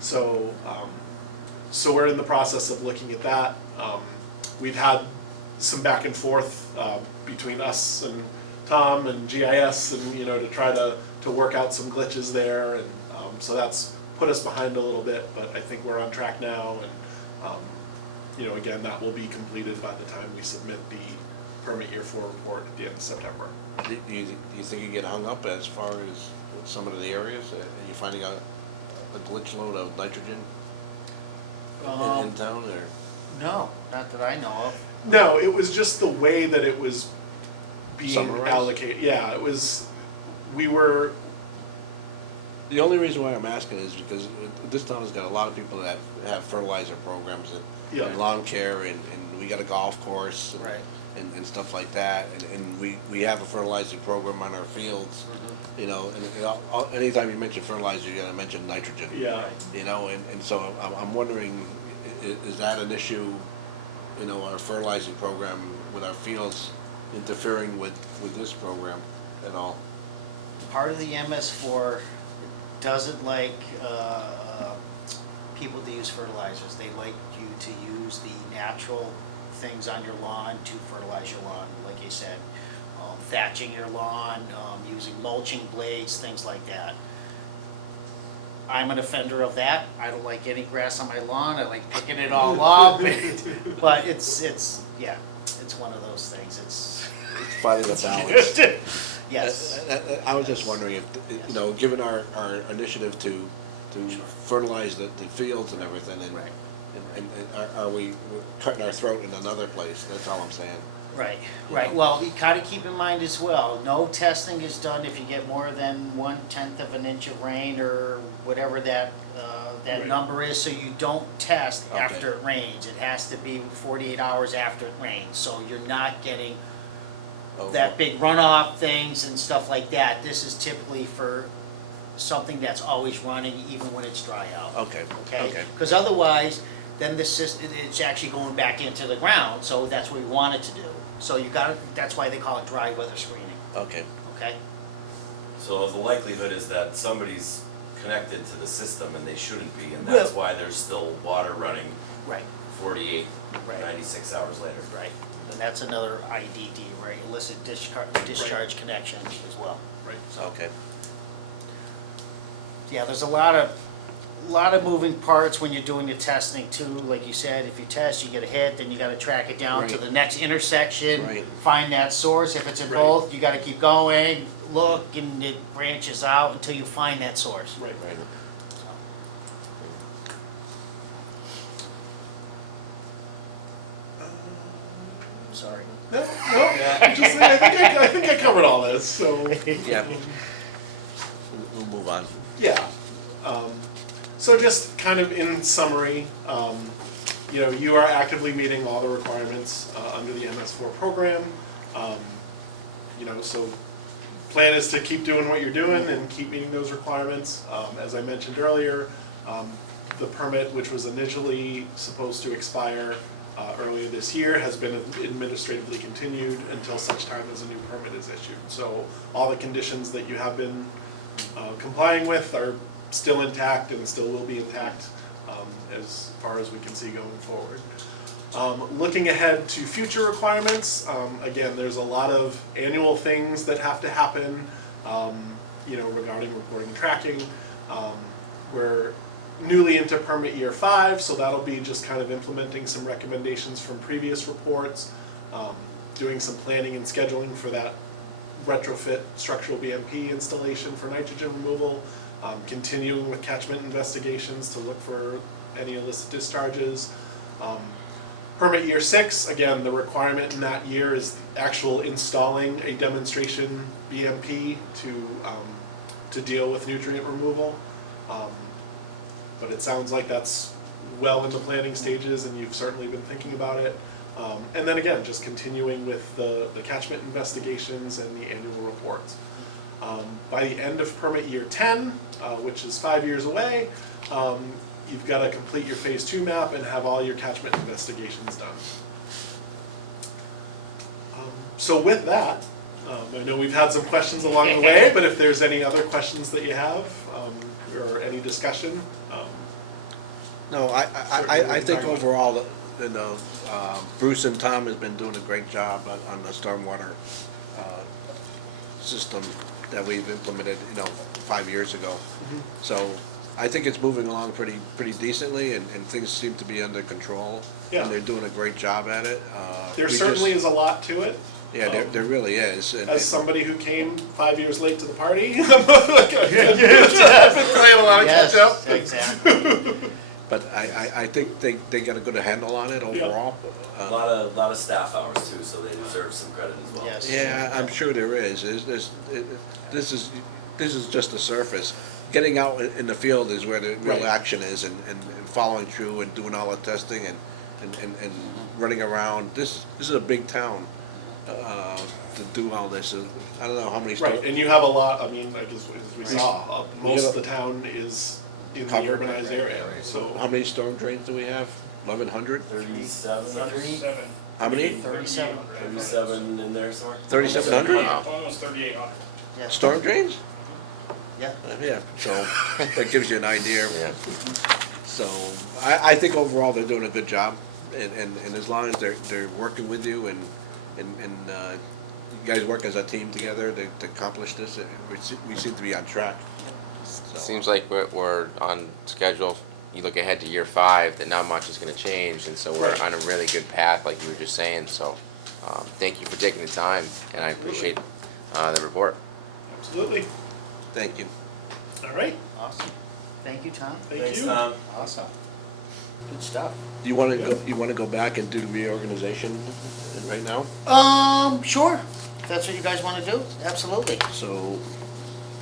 So we're in the process of looking at that. We've had some back and forth between us and Tom and GIS, and you know, to try to work out some glitches there, and so that's put us behind a little bit, but I think we're on track now, and you know, again, that will be completed by the time we submit the permit year 4 report at the end of September. Do you think you get hung up as far as some of the areas? Are you finding a glitch load of nitrogen in town, or? No, not that I know of. No, it was just the way that it was being Summarized? allocated. Yeah, it was, we were, The only reason why I'm asking is because this town has got a lot of people that have fertilizer programs Yeah. and lawn care, and we got a golf course. And, Right. and stuff like that, and we have a fertilizer program on our fields, you know, and anytime you mention fertilizer, you gotta mention nitrogen. yeah. You know, and so I'm wondering, is that an issue, you know, our fertilizing program with our fields interfering with this program at all? Part of the MS4 doesn't like people to use fertilizers. They like you to use the natural things on your lawn to fertilize your lawn, like you said. Thatching your lawn, using mulching blades, things like that. I'm an offender of that. I don't like any grass on my lawn. I like picking it all up. But it's one of those things. It's Finding the balance. yes. I was just wondering if, you know, given our initiative to fertilize the fields and everything, and, Right. and are we cutting our throat in another place? That's all I'm saying. Right, right. Well, you gotta keep in mind as well, no testing is done if you get more than 1/10 of an inch of rain or whatever that Right. number is, so you don't test Okay. after it rains. It has to be 48 hours after it rains, so you're not getting that big runoff things and stuff like that. This is typically for something that's always running even when it's dry out. Okay, Okay? okay. Because otherwise, then the system, it's actually going back into the ground, so that's what we want it to do. So you gotta, that's why they call it dry weather screening, Okay. okay? So the likelihood is that somebody's connected to the system and they shouldn't be, and that's why there's still water running Right, 48, Right. 96 hours later. right. And that's another IDD, right, illicit discharge connection as well. Right. Okay. Yeah, there's a lot of moving parts when you're doing the testing too. Like you said, if you test, you get a hit, then you gotta track it down to Right. the next intersection. Right. Find that source. If it's in Right. both, you gotta keep going, look, and it branches out until you find that source. Right. Sorry. No, just, I think I covered all this, so. Yeah. We'll move on. Yeah. So just kind of in summary, you know, you are actively meeting all the requirements under the MS4 program. You know, so plan is to keep doing what you're doing and keep meeting those requirements. As I mentioned earlier, the permit, which was initially supposed to expire earlier this year, has been administratively continued until such time as a new permit is issued. So all the conditions that you have been complying with are still intact and still will be intact as far as we can see going forward. Looking ahead to future requirements, again, there's a lot of annual things that have to happen, you know, regarding reporting and tracking. We're newly into permit year 5, so that'll be just kind of implementing some recommendations from previous reports, doing some planning and scheduling for that retrofit structural BMP installation for nitrogen removal, continuing with catchment investigations to look for any illicit discharges. Permit year 6, again, the requirement in that year is actual installing a demonstration BMP to deal with nutrient removal. But it sounds like that's well in the planning stages and you've certainly been thinking about it. And then again, just continuing with the catchment investigations and the annual reports. By the end of permit year 10, which is 5 years away, you've got to complete your phase 2 map and have all your catchment investigations done. So with that, I know we've had some questions along the way, but if there's any other questions that you have, or any discussion, No, I think overall, you know, Bruce and Tom has been doing a great job on the stormwater system that we've implemented, you know, 5 years ago. So I think it's moving along pretty decently, and things seem to be under control. Yeah. And they're doing a great job at it. there certainly is a lot to it. Yeah, there really is. And As somebody who came 5 years late to the party, I've been playing a lot of Yes, catch up. exactly. But I think they got a good handle on it overall. A lot of staff hours too, so they deserve some credit as well. Yes. Yeah, I'm sure there is. This is just the surface. Getting out in the field is where the real Right. action is, and following through and doing all the testing and running around. This is a big town to do all this. I don't know how many. Right, and you have a lot, I mean, I guess as we saw, most of the town is in the Covered. urbanized area, so. How many storm drains do we have? 1,100? 37 How many? 37. 37 in there somewhere. 3,700? Almost 3,800. Yes. Storm drains? Yeah. Yeah, so that gives you an idea. Yeah. So I think overall they're doing a good job, and as long as they're working with you and you guys work as a team together to accomplish this, we seem to be on track. So, Seems like we're on schedule. You look ahead to year 5, that not much is gonna change, and so we're Right. on a really good path, like you were just saying, so, thank you for taking the time, and I appreciate, the report. Absolutely, Thank you. all right, Awesome. Thank you, Tom. thank Thanks, you. Tom. Awesome. Good stuff. Do you wanna go back and do the reorganization right now? Sure. If that's what you guys want to do, absolutely. So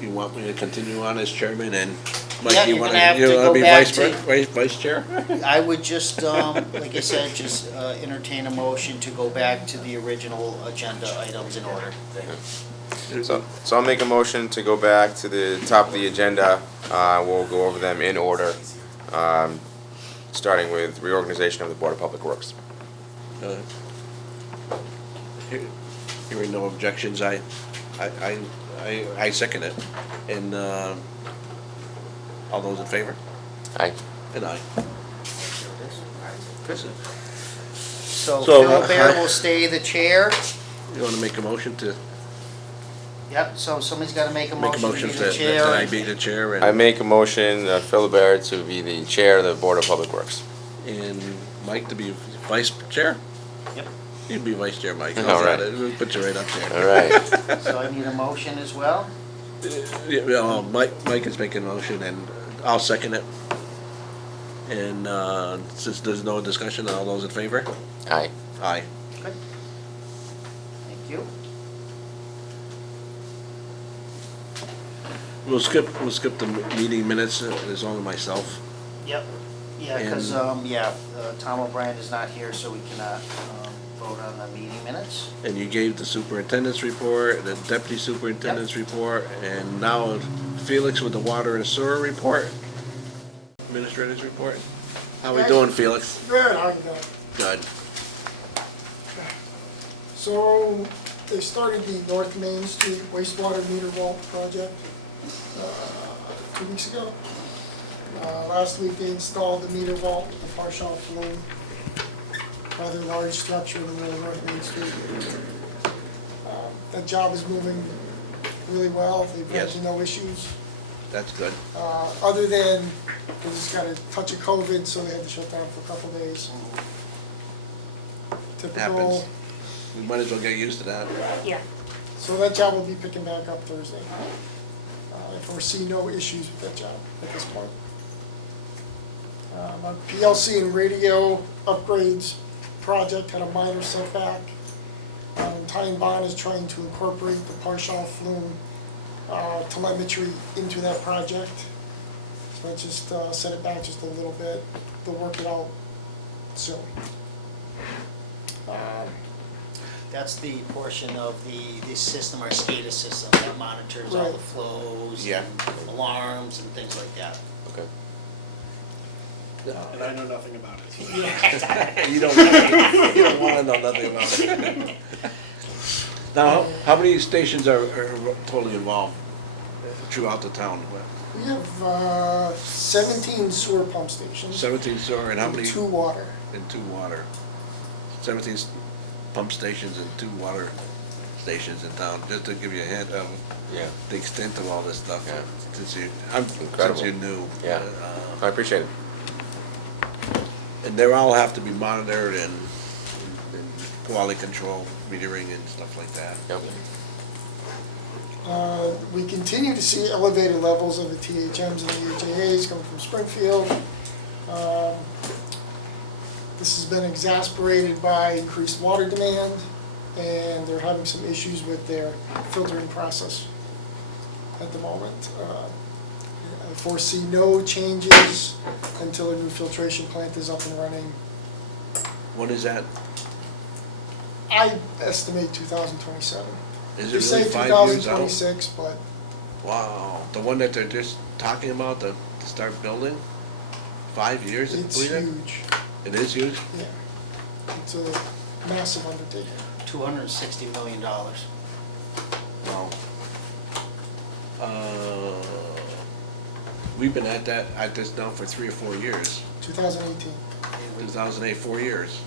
you want me to continue on as chairman, and Yeah, Mike, you you're wanna gonna have to go be back vice chair? I would just, like I said, just entertain a motion to go back to the original agenda items in order. So I'll make a motion to go back to the top of the agenda, we'll go over them in order, starting with reorganization of the Board of Public Works. Hearing no objections, I second it. And, all those in favor? Aye. And aye. So So, Phil Bear will stay the chair. You wanna make a motion to, Yep, so somebody's gotta make a Make a motion motion to be the that chair. I be the chair I and, make a motion, Phil Barrett to be the chair of the Board of Public Works. and Mike to be vice chair? Yep. You can be vice chair, Mike. All How's right. that? We'll put you right up there. All right. So I need a motion as well. Yeah, well, Mike is making a motion and I'll second it. And, since there's no discussion, all those in favor? Aye. Aye. Good. Thank you. We'll skip the meeting minutes, there's only myself. Yep. Yeah, because, Tom O'Brien is not here, so we cannot vote on the meeting minutes. And you gave the superintendent's report, the deputy superintendent's report, and now Felix with the water and sewer report. Administrator's report. How we doing, Felix? Good, how you doing? Good. So, they started the North Main Street wastewater meter vault project 2 weeks ago. Last week they installed the meter vault with the partial flume, rather large structure in the middle of North Main Street. That job is moving really well, they've had Yes. no issues. That's good. Other than, they just got a touch of COVID, so they had to shut down for a couple days. Typical. Happens. We might as well get used to that. Yeah. So that job will be picking back up Thursday. I foresee no issues with that job at this point. Our PLC and radio upgrades project had a minor setback. Ty and Bond is trying to incorporate the partial flume telemetry into that project. So I just set it back just a little bit. They'll work it out soon. That's the portion of the system, our SCADA system, that monitors all Right. the flows Yeah. and alarms and things like that. Okay. And I know nothing about it. You don't wanna know nothing about it. Now, how many stations are totally involved throughout the town? We have 17 sewer pump stations. 17 sewer and how many? 2 water. And 2 water. 17 pump stations and 2 water stations in town, just to give you a hint of Yeah. the extent of all this stuff. Yeah. Since Incredible. you knew. Yeah. I appreciate it. And they all have to be monitored and quality control, metering and stuff like that. Yep. We continue to see elevated levels of the THMs and the HAAs coming from Springfield. This has been exacerbated by increased water demand, and they're having some issues with their filtering process at the moment. I foresee no changes until a new filtration plant is up and running. What is that? I estimate 2027. Is They it say really 5 years out? 2026, but Wow, the one that they're just talking about to start building? 5 years to it's complete it? huge. It is huge? Yeah, it's a massive undertaking. $260 million. Wow. We've been at this now for 3 or 4 years. 2018. 2008, 4 years.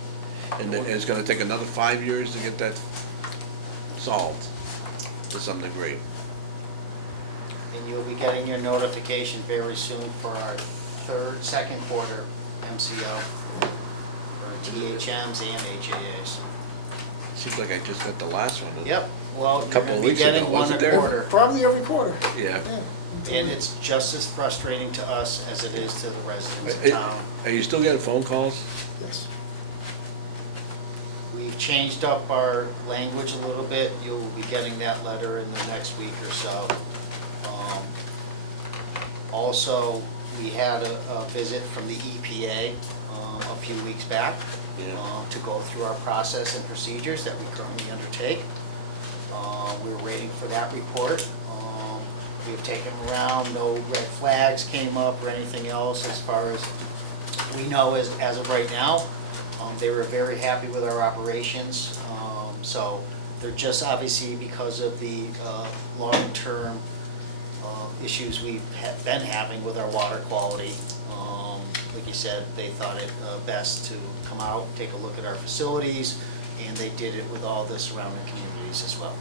And it's gonna take another 5 years to get that solved to some degree. And you'll be getting your notification very soon for our second quarter MCO for THMs and HAAs. Seems like I just got the last one. Yep, well, you're Couple gonna of be weeks ago, getting one wasn't a there? quarter. Probably every quarter, Yeah. yeah. And it's just as frustrating to us as it is to the residents of It- town. Are you still getting phone calls? Yes. We've changed up our language a little bit. You'll be getting that letter in the next week or so. Also, we had a visit from the EPA a few weeks back Yeah. to go through our process and procedures that we currently undertake. We're waiting for that report. We've taken them around, no red flags came up or anything else as far as we know as of right now. They were very happy with our operations. So they're just obviously because of the long-term issues we've been having with our water quality. Like you said, they thought it best to come out, take a look at our facilities, and they did it with all the surrounding communities as well.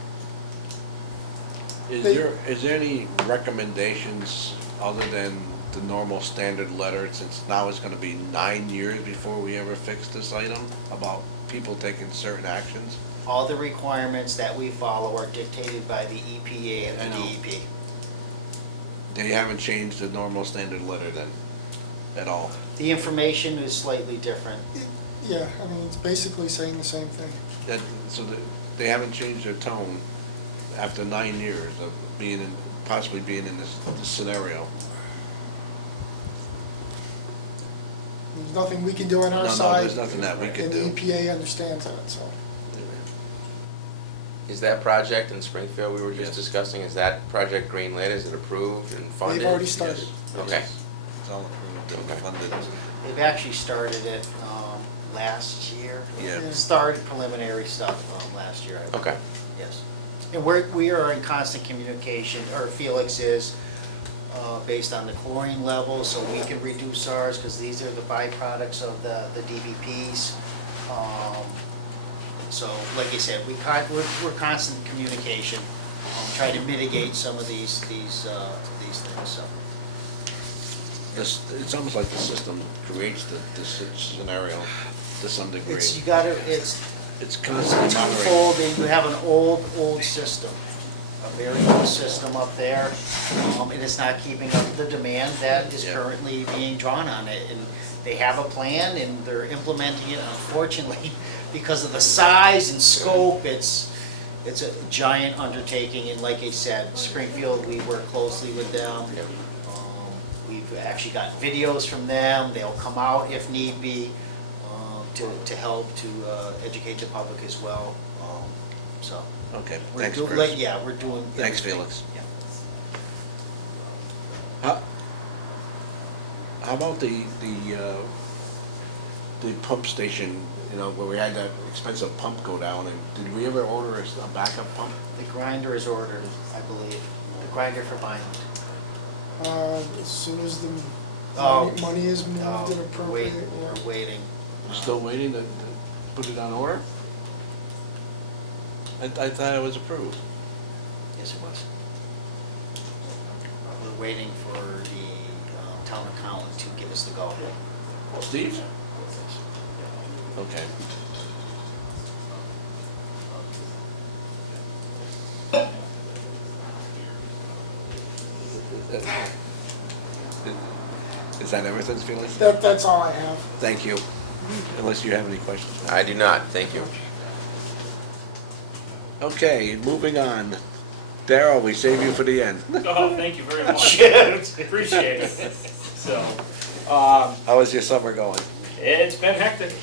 Is there any recommendations other than the normal standard letter, since now it's gonna be 9 years before we ever fix this item, about people taking certain actions? All the requirements that we follow are dictated by the EPA and I the know. DEP. They haven't changed the normal standard letter then, at all? The information is slightly different. Yeah, I mean, it's basically saying the same thing. That, so they haven't changed their tone after 9 years of being in, possibly being in this scenario? There's nothing we can do on our No, side. there's nothing that we can do. And the EPA understands that, so. Is that project in Springfield we were Yes. just discussing, is that project green lit, is it approved and funded? They've already started. Yes. Okay. It's all approved and funded. They've actually started it last year. Yeah. Started preliminary stuff last year, I believe. Okay. Yes. And we are in constant communication, or Felix is, based on the chlorine level, so we can reduce ours, because these are the byproducts of the DVPs. So, like I said, we're constant communication, trying to mitigate some of these things, so. It's almost like the system creates this scenario to some degree. It's Constantly monitoring. twofold, and you have an old system, a very old system up there, and it's not keeping up with the demand that is Yeah. currently being drawn on it. And they have a plan and they're implementing it. Unfortunately, because of the size and scope, it's a giant undertaking. And like I said, Springfield, we work closely with them. We've actually got videos from them. They'll come out if need be, to help to educate the public as well. So. Okay, We're thanks, doing, Chris. yeah, we're doing. Thanks, everything. Felix. Yeah. How about the pump station, you know, where we had that expensive pump go down, and did we ever order a backup pump? The grinder is ordered, I believe, the grinder for Vineland. As soon as the Oh. money is moved and Wait, appropriate. yeah. we're waiting. We're still waiting to put it on order? I thought it was approved. Yes, it was. We're waiting for the town accountant to give us the go. Steve? Okay. Is that everything, Felix? That's all I have. Thank you. Unless you have any questions. I do not, thank you. Okay, moving on. Darryl, we save you for the end. Oh, thank you very much. Appreciate it. So, How is your summer going? it's been hectic.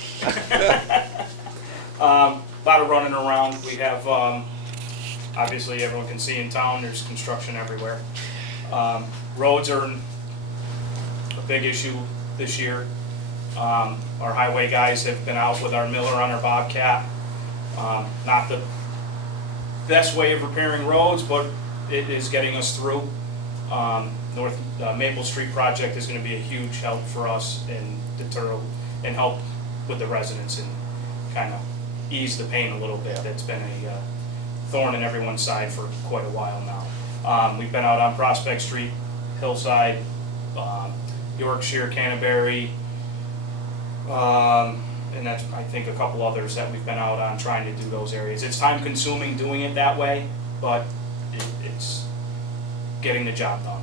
Lot of running around. We have, obviously everyone can see in town, there's construction everywhere. Roads are a big issue this year. Our highway guys have been out with our miller on our Bobcat. Not the best way of repairing roads, but it is getting us through. North Maple Street project is gonna be a huge help for us and deter and help with the residents and kind of ease the pain a little bit. It's been a thorn in everyone's side for quite a while now. We've been out on Prospect Street, Hillside, Yorkshire, Canterbury, and that's, I think, a couple others that we've been out on trying to do those areas. It's time consuming doing it that way, but it's getting the job done.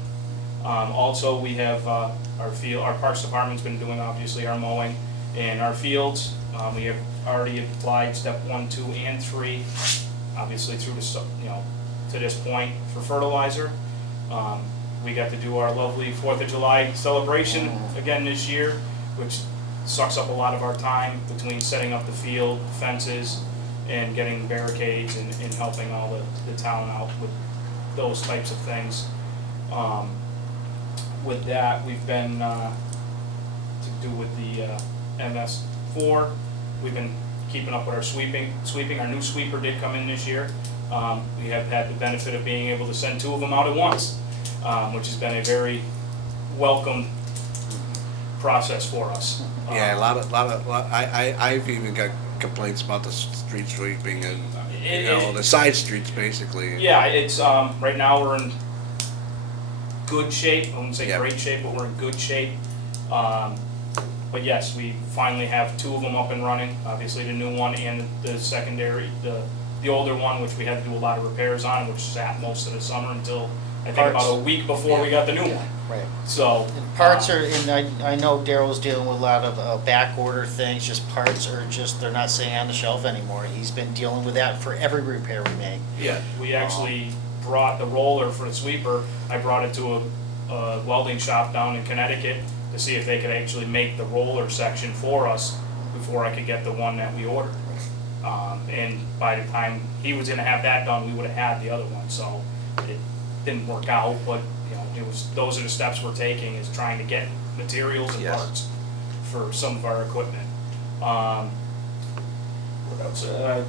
Also, we have our Parks Department's been doing, obviously, our mowing and our fields. We have already applied step 1, 2, and 3, obviously through to this point for fertilizer. We got to do our lovely 4th of July celebration again this year, which sucks up a lot of our time between setting up the field, fences, and getting barricades and helping all the town out with those types of things. With that, we've been, to do with the MS4, we've been keeping up with our sweeping. Our new sweeper did come in this year. We have had the benefit of being able to send 2 of them out at once, which has been a very welcome process for us. Yeah, a lot of, I've even got complaints about the street sweeping, and you know, the side streets basically. Yeah, it's, right now we're in good shape, I wouldn't say Yeah. great shape, but we're in good shape. But yes, we finally have 2 of them up and running, obviously the new one and the secondary, the older one, which we had to do a lot of repairs on, which sat most of the summer until, I think Parts. about a week before we got the new one. Right. So. And parts are, and I know Daryl's dealing with a lot of back order things, just parts are just, they're not sitting on the shelf anymore. He's been dealing with that for every repair we make. Yeah. We actually brought the roller for the sweeper, I brought it to a welding shop down in Connecticut to see if they could actually make the roller section for us before I could get the one that we ordered. And by the time he was gonna have that done, we would've had the other one, so it didn't work out, but, you know, those are the steps we're taking, is trying to get materials and Yes. parts for some of our equipment. What else?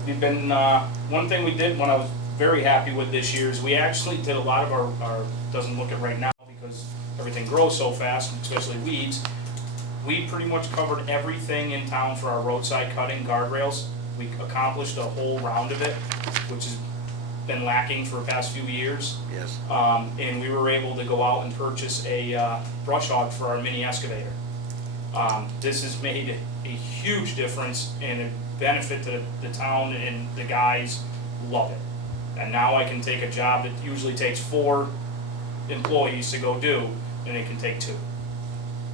We've been, one thing we did, when I was very happy with this year, is we actually did a lot of our doesn't look it right now because everything grows so fast, especially weeds. We pretty much covered everything in town for our roadside cutting guardrails. We accomplished a whole round of it, which has been lacking for the past few years. Yes. And we were able to go out and purchase a brush hog for our mini excavator. This has made a huge difference and a benefit to the town, and the guys love it. And now I can take a job that usually takes 4 employees to go do, and it can take 2.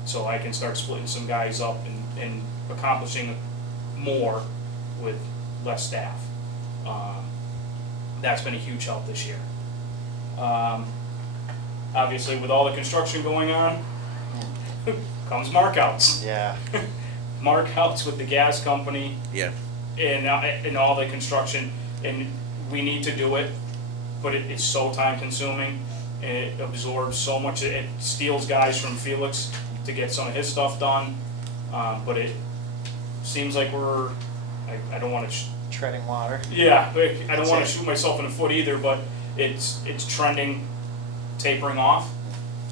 So I can start splitting some guys up and accomplishing more with less staff. That's been a huge help this year. Obviously, with all the construction going on, comes markouts. Yeah. Markouts with the gas company Yeah. and all the construction, and we need to do it, but it is so time consuming, and it absorbs so much, it steals guys from Felix to get some of his stuff done, but it seems like I don't wanna, Treading water. yeah, but I don't wanna That's it. shoot myself in the foot either, but it's trending, tapering off,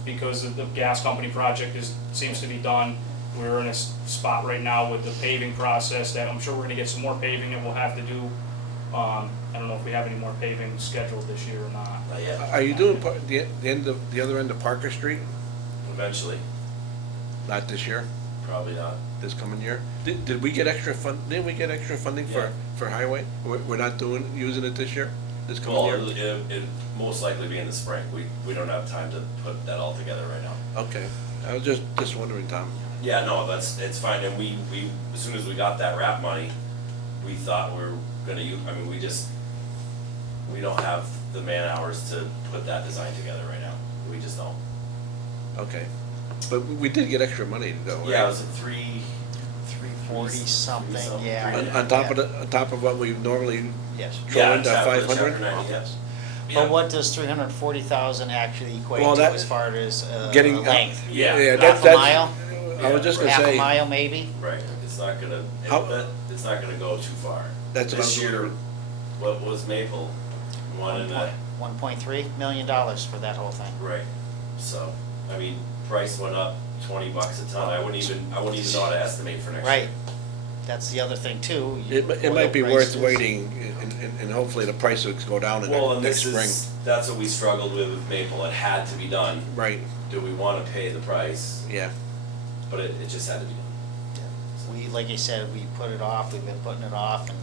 because the gas company project seems to be done. We're in a spot right now with the paving process that I'm sure we're gonna get some more paving that we'll have to do. I don't know if we have any more paving scheduled this year or not. Not yet. Are you doing the other end of Parker Street? Eventually, Not this year, probably not. this coming year? Did we get extra didn't we get extra funding Yeah. for highway? We're not using it this year, this coming Well, year? it most likely be in the spring. We don't have time to put that all together right now. Okay, I was just wondering, Tom. Yeah, no, it's fine, and we, as soon as we got that wrap money, we thought we were gonna use, I mean, we don't have the man hours to put that design together right now. We just don't. Okay, but we did get extra money though, right? Yeah, it was a 340 40 something, yeah. On top of what we normally Yes. throw into Chapter 500? 90, yes. But what does 340,000 actually equate Well, to that- as far as Getting length? Yeah. Yeah, Half a that's, mile? I was just gonna Half a say, mile maybe? Right, it's not gonna, How- it's not gonna go too far. That's what I This was year, wondering. what was Maple? One and a, $1.3 million for that whole thing. right, so, I mean, price went up $20 a ton. I wouldn't even know how to estimate for next year. Right. That's the other thing too. It might be Oil worth prices. waiting and hopefully the price will go down in Well, the and next this spring. is, that's what we struggled with Maple. It had to be done. Right, Do we wanna pay the price? yeah, But it just had to be done. We, like you said, we put it off, we've been putting it off, and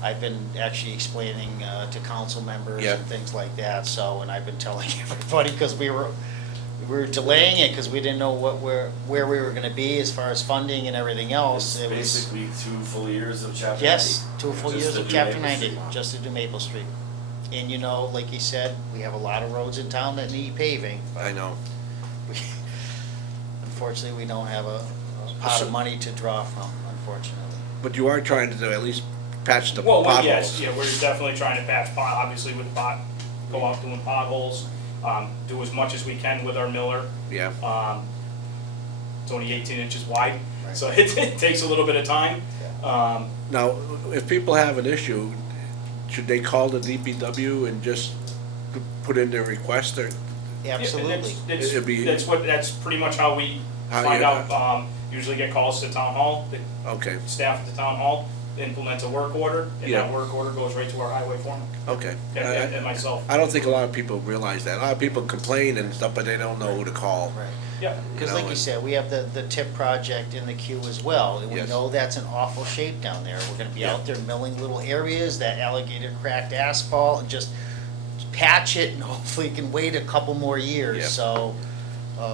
I've been actually explaining to council members Yeah. and things like that, so, and I've been telling everybody, because we were delaying it, because we didn't know where we were gonna be as far as funding and everything else. It's It was, basically 2 full years of chapter 90. yes, 2 full Just years to of do chapter Maple 90, Street. just to do Maple Street. And you know, like you said, we have a lot of roads in town that need paving. I know. Unfortunately, we don't have a pot So- of money to draw from, unfortunately. But you are trying to at least patch the Well, potholes. yes, yeah, we're definitely trying to patch obviously with go out doing potholes, do as much as we can with our miller. Yeah, It's only 18 inches wide, Right. so it takes a little bit of time. now, if people have an issue, should they call the DPW and just put in their request or? Absolutely. It'd be- That's pretty much how we How find you- out, usually get calls to town hall, the Okay, staff at the town hall, implement a work order, and Yeah. that work order goes right to our highway foreman Okay. and myself. I don't think a lot of people realize that. A lot of people complain and stuff, but they don't know who to call. Right. Yeah, Because know, like you and- said, we have the tip project in the queue as well, and we Yes. know that's in awful shape down there. We're gonna be Yeah. out there milling little areas, that alligator cracked asphalt, and just patch it, and hopefully it can wait a couple more years. Yeah. So,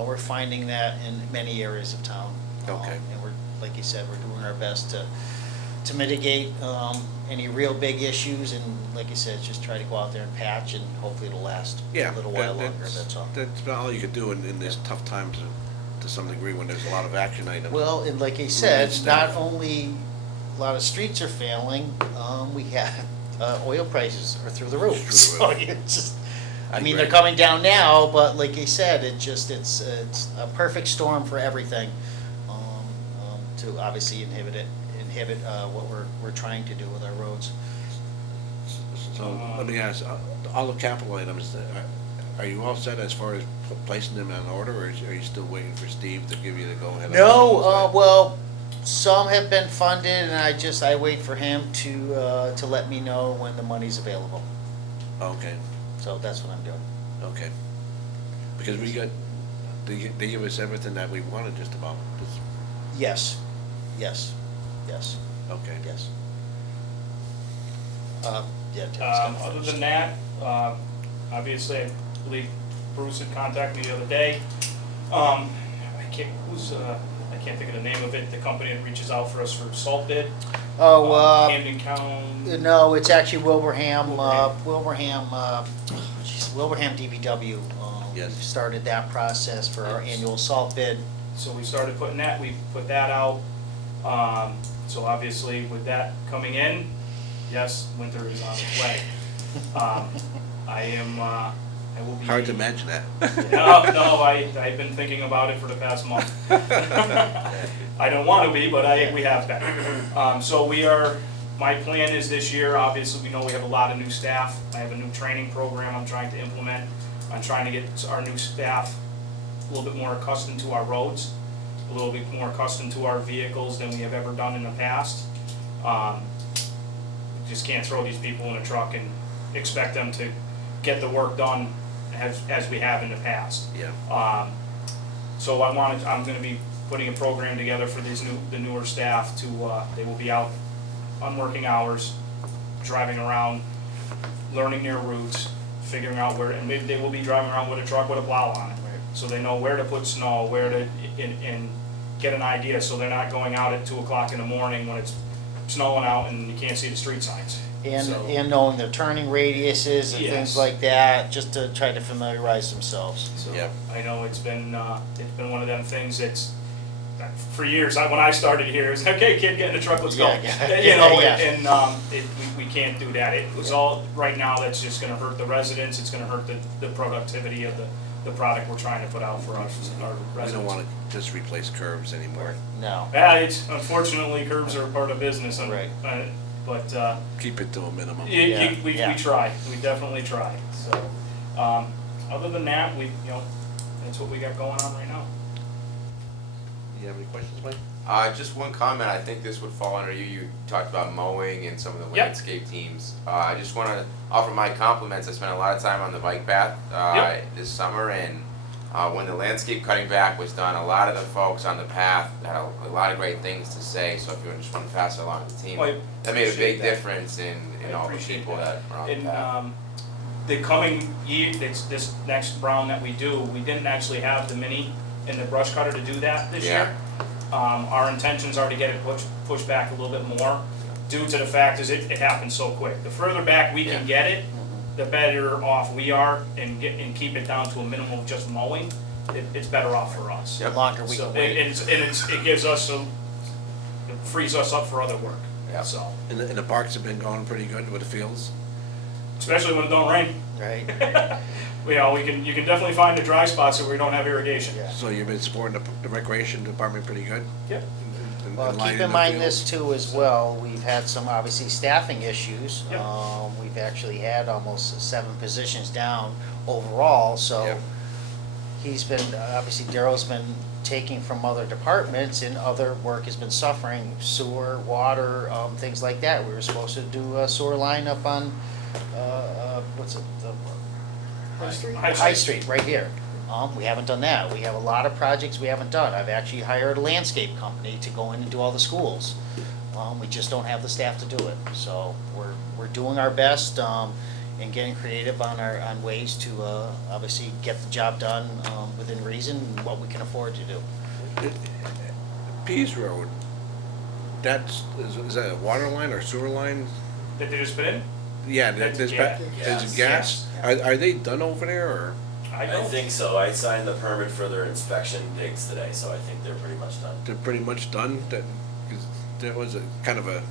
we're finding that in many areas of town. Okay. And we're, like you said, we're doing our best to mitigate, any real big issues, and like you said, just try to go out there and patch, and hopefully it'll last Yeah. a little while that- longer, that's all. That's about all you could do in these tough times to some degree when there's a lot of action items. Well, and like I said, staff. not only a lot of streets are failing, we have, oil prices are through the roof. Through the So roof. it's just, I mean, Right. they're coming down now, but like I said, it's a perfect storm for everything. To obviously inhibit what we're trying to do with our roads. So let me ask, all the capital items, are you all set as far as placing them in order, or are you still waiting for Steve to give you the go-ahead? No, well, some have been funded, and I wait for him to let me know when the money's available. Okay, So that's what I'm doing. okay. Because we got, they give us everything that we wanted just about, Yes, yes, okay. yes. Yeah, Terry's got Other first. than that, obviously, I believe Bruce had contacted me the other day. I can't think of the name of it, the company that reaches out for us for salt bid. Oh, Camden County. no, it's actually Wilbraham, Wilbraham. Wilbraham DPW. Yes. We've started that process for our annual salt bid. So we started putting that, we put that out. So obviously with that coming in, yes, winter is on its way. I will be. Hard to imagine that. No, I've been thinking about it for the past month. I don't want to be, but we have been. So my plan is this year, obviously, we know we have a lot of new staff. I have a new training program I'm trying to implement. I'm trying to get our new staff a little bit more accustomed to our roads, a little bit more accustomed to our vehicles than we have ever done in the past. Just can't throw these people in a truck and expect them to get the work done as we have in the past. Yeah. So I'm gonna be putting a program together for the newer staff to, they will be out on working hours, driving around, learning their routes, figuring out where, and maybe they will be driving around with a truck with a plow on it. So they know where to put snow, where to, and get an idea, so they're not going out at 2 o'clock in the morning when it's snowing out and you can't see the street signs. So- And knowing their turning radiuses and Yes. things like that, just to try to familiarize themselves. So Yeah. I know it's been one of them things that's, for years, when I started here, it was, okay, kid, get in the truck, let's go. Yeah. You know, Yeah. and we can't do that. It was all, right now, that's just gonna hurt the residents, it's gonna hurt the productivity of the product we're trying to put out for our residents. We don't wanna just replace curves anymore. No. Yeah, unfortunately, curbs are part of business, Right. but, Keep it to a minimum. Yeah, we yeah. try, we definitely try, so, other than that, that's what we got going on right now. You have any questions, Mike? Just one comment, I think this would fall under you, you talked about mowing and some of the Yep. landscape teams. I just wanna offer my compliments, I spent a lot of time on the bike path, Yep. this summer, and, when the landscape cutting back was done, a lot of the folks on the path had a lot of great things to say, so if you just wanna pass it along to the team. Well, I That made a appreciate big that. difference in I all the appreciate people that were on the And, path. the coming year, this next round that we do, we didn't actually have the mini and the brush cutter to do that this year. Our intentions are to get it pushed back a little bit more, due to the fact is it happens so quick. The further back we can get it, the better off we are, and keep it down to a minimum of just mowing, it's better off for us. The longer we So, can wait. it gives us it frees us up for other work, Yep. so, And the parks have been going pretty good with the fields? especially when it don't rain. Right? You can definitely find the dry spots where we don't have irrigation. Yeah. So you've been supporting the recreation department pretty good? Yep. Well, lining keep in the mind this fields? too as well, we've had some obviously staffing issues. Yep. We've actually had almost 7 positions down overall, so Yep. he's been, obviously Daryl's been taking from other departments, and other work has been suffering, sewer, water, things like that. We were supposed to do a sewer line up on, what's it, High Street? High Street, right here. We haven't done that. We have a lot of projects we haven't done. I've actually hired a landscape company to go in and do all the schools. We just don't have the staff to do it. So we're doing our best, and getting creative on ways to, obviously get the job done, within reason and what we can afford to do. Pease Road, is that a water line or sewer line? That they just put in? Yeah, That's there's, gas. there's gas? Are they done over there, or? I I don't, think so. I signed the permit for their inspection digs today, so I think they're pretty much done. They're pretty much done? That, 'cause there was a kind of a,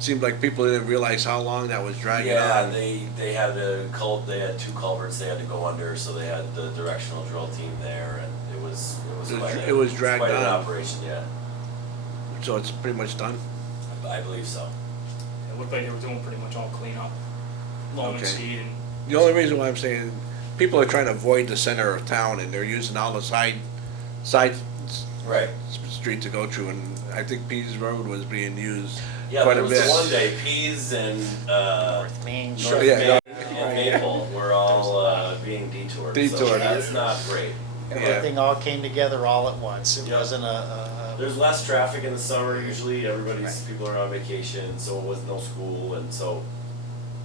seemed like people didn't realize how long that was dragging Yeah, on. they had they had 2 culverts they had to go under, so they had the directional drill team there, and it was It was quite dragged an on. operation, yeah. So it's pretty much done? I believe so. it looked like they were doing pretty much all cleanup, loam and Okay. seed and. The only reason why I'm saying, people are trying to avoid the center of town, and they're using all the side Right. street to go through, and I think Pease Road was being used Yeah, quite there a was bit. one day, Pease and, North Main. North Sure, yeah, Main no, and Maple were all, being detoured. So Detoured. that's not great. Everything all came together all at once. It Yeah. wasn't There's less traffic in the summer usually, everybody's, Right. people are on vacation, so it was no school, and so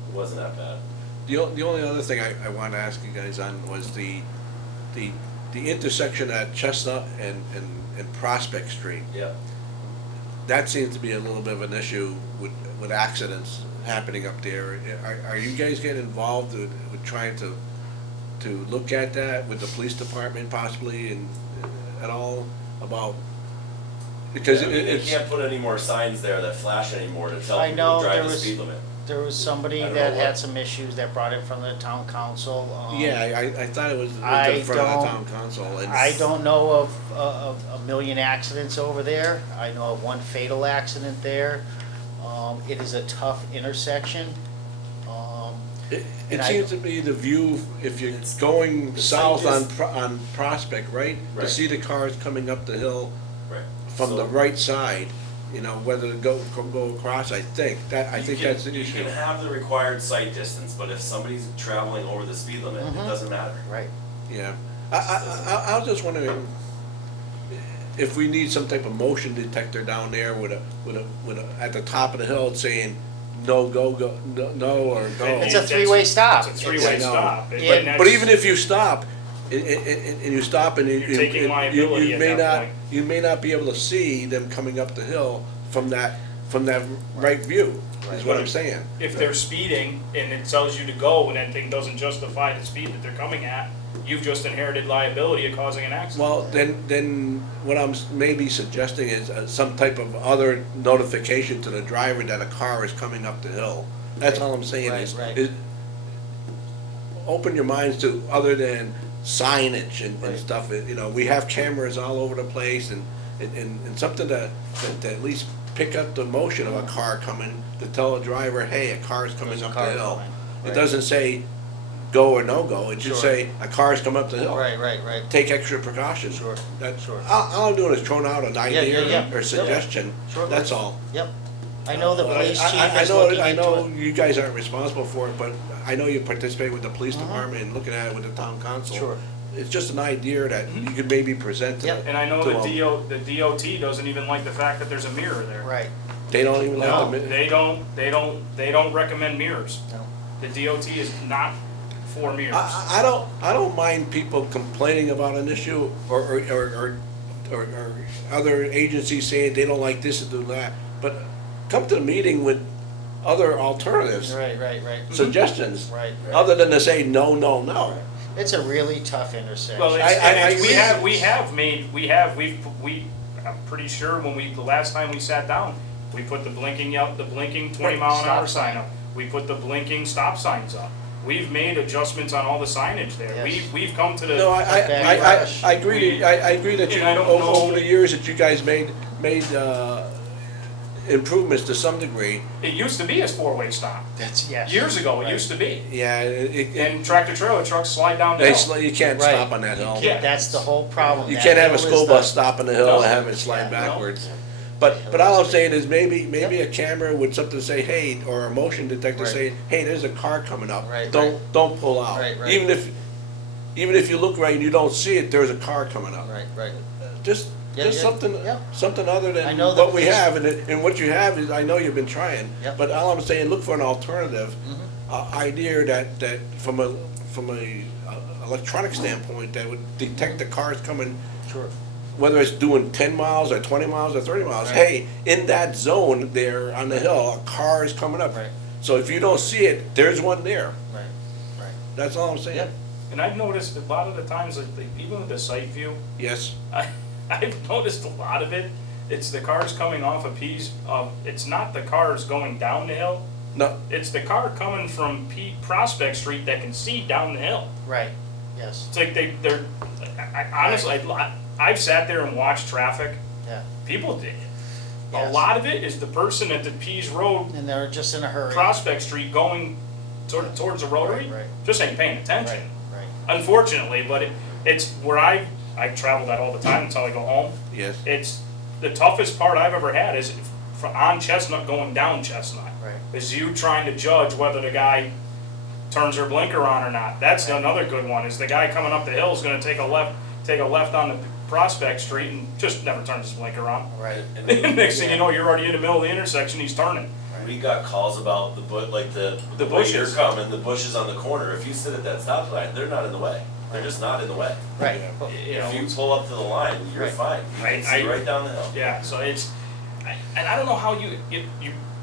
it wasn't that bad. The only other thing I wanted to ask you guys on was the intersection at Chestnut and Prospect Street. Yeah. That seems to be a little bit of an issue with accidents happening up there. Are you guys getting involved with trying to look at that with the police department possibly and at all about, because Yeah, I mean, they it's, can't put any more signs there that flash anymore to tell I people know to there drive the was- speed limit. There was somebody I don't know that had what- some issues that brought it from the town council. yeah, I thought it was I in front of the don't- town council. And I don't know of a million accidents over there. I know of one fatal accident there. It is a tough intersection. It And I- seems to be the view, if you're going the south sight on, is- on Prospect, right? To Right. see the cars coming up the hill Right. from So the right side, you know, whether to go across, I think you can- that's the You issue. can have the required sight distance, but if somebody's traveling over the speed limit, it Mhm. doesn't matter. Right. Yeah, I was just wondering if we need some type of motion detector down there with a, at the top of the hill saying, no, go, no, or go. It's a three-way stop. It's a three-way I know. stop. Yeah, And But that's- even if you stop, and you stop and you. You're taking liability you at may that not, point. you may not be able to see them coming up the hill from that right view, is what I'm saying. If they're speeding and it tells you to go and that thing doesn't justify the speed that they're coming at, you've just inherited liability of causing an accident. Well, then what I'm maybe suggesting is some type of other notification to the driver that a car is coming up the hill. That's all I'm saying is, Right. open your minds to other than signage and Right. stuff. You know, we have cameras all over the place and something to at least pick up the motion of a car coming, to tell a driver, hey, a car is coming There's a up car the hill. coming. It Right. doesn't say go or no go, it just Sure. say a car's come up the hill. Right. Take extra precautions. Sure, That's, sure. all I'm doing is throwing out an idea yeah. or Yep. suggestion, Sure. that's all. Yep. I know the police I- chief I is know- looking I into know it. you guys aren't responsible for it, but I know you participate with the police Mhm. department and looking at it with the town council. Sure. It's just an idea that you could maybe present to Yep. And I know to the them. the DOT doesn't even like the fact that there's a mirror there. Right. They don't even No, like they don't recommend mirrors. No. The DOT is not for mirrors. I don't mind people complaining about an issue or other agencies saying they don't like this and do that, but come to the meeting with other alternatives, Right. suggestions, Right. other than to say no, no, no. It's a really tough intersection. Well, I I'm pretty sure the last time we sat down, we put the blinking 20 mile an hour Stop sign up. We put the blinking stop signs up. We've made adjustments on all the signage there. Yes. We've come to the. No, I agree, I agree that you, And I don't over know- the years that you guys made, improvements to some degree. It used to be a four-way stop. That's, yes. Years ago, it Right. used to be. Yeah, And tractor trailer trucks slide down the hill. you can't Right. stop on that hill. Yeah. That's the whole problem. You That can't have a hill school is the- bus stop on the hill and No. have it slide Yeah, no. backwards. But all I'm saying is maybe a camera with something to say, hey, or a motion detector Right. saying, hey, there's a car coming up. Right, Don't pull out. Right, right. Even if you look right and you don't see it, there's a car coming up. Right, right. Just Yeah, something, yeah. something other I than know the what we police- have, and what you have is, I know you've been trying. Yep. But all I'm saying, look for an alternative, idea that from a electronic standpoint, that would detect the cars coming, Sure. whether it's doing 10 miles or 20 miles or 30 miles. Right. Hey, in that zone there on the hill, a car is coming up. Right. So if you don't see it, there's one there. Right, right. That's all I'm saying. Yep. And I've noticed a lot of the times, like, even with the site view, Yes. I've noticed a lot of it, it's the cars coming off of P's, it's not the cars going down the hill, No. it's the car coming from Prospect Street that can see down the hill. Right, yes, It's like honestly, I've sat there and watched traffic, yeah. people did. A Yes. lot of it is the person at the Pease Road, And they're just in a hurry. Prospect Street going towards the rotary, Right, right. just ain't paying attention. Right, right. Unfortunately, but it's where I travel that all the time until I go home. Yes. It's the toughest part I've ever had is on Chestnut going down Chestnut. Right. Is you trying to judge whether the guy turns their blinker on or not. That's another good one, is the guy coming up the hill is gonna take a left on the Prospect Street and just never turns his blinker on. Right. And Next thing you know, you're already in the middle of the intersection, he's turning. we got calls about the The way you're bushes. coming, the bushes on the corner. If you sit at that stop line, they're not in the way. They're just not in the way. Right. You know, If you pull up to the line, you're Right. fine. You can see right down the hill. yeah, so it's, and I don't know how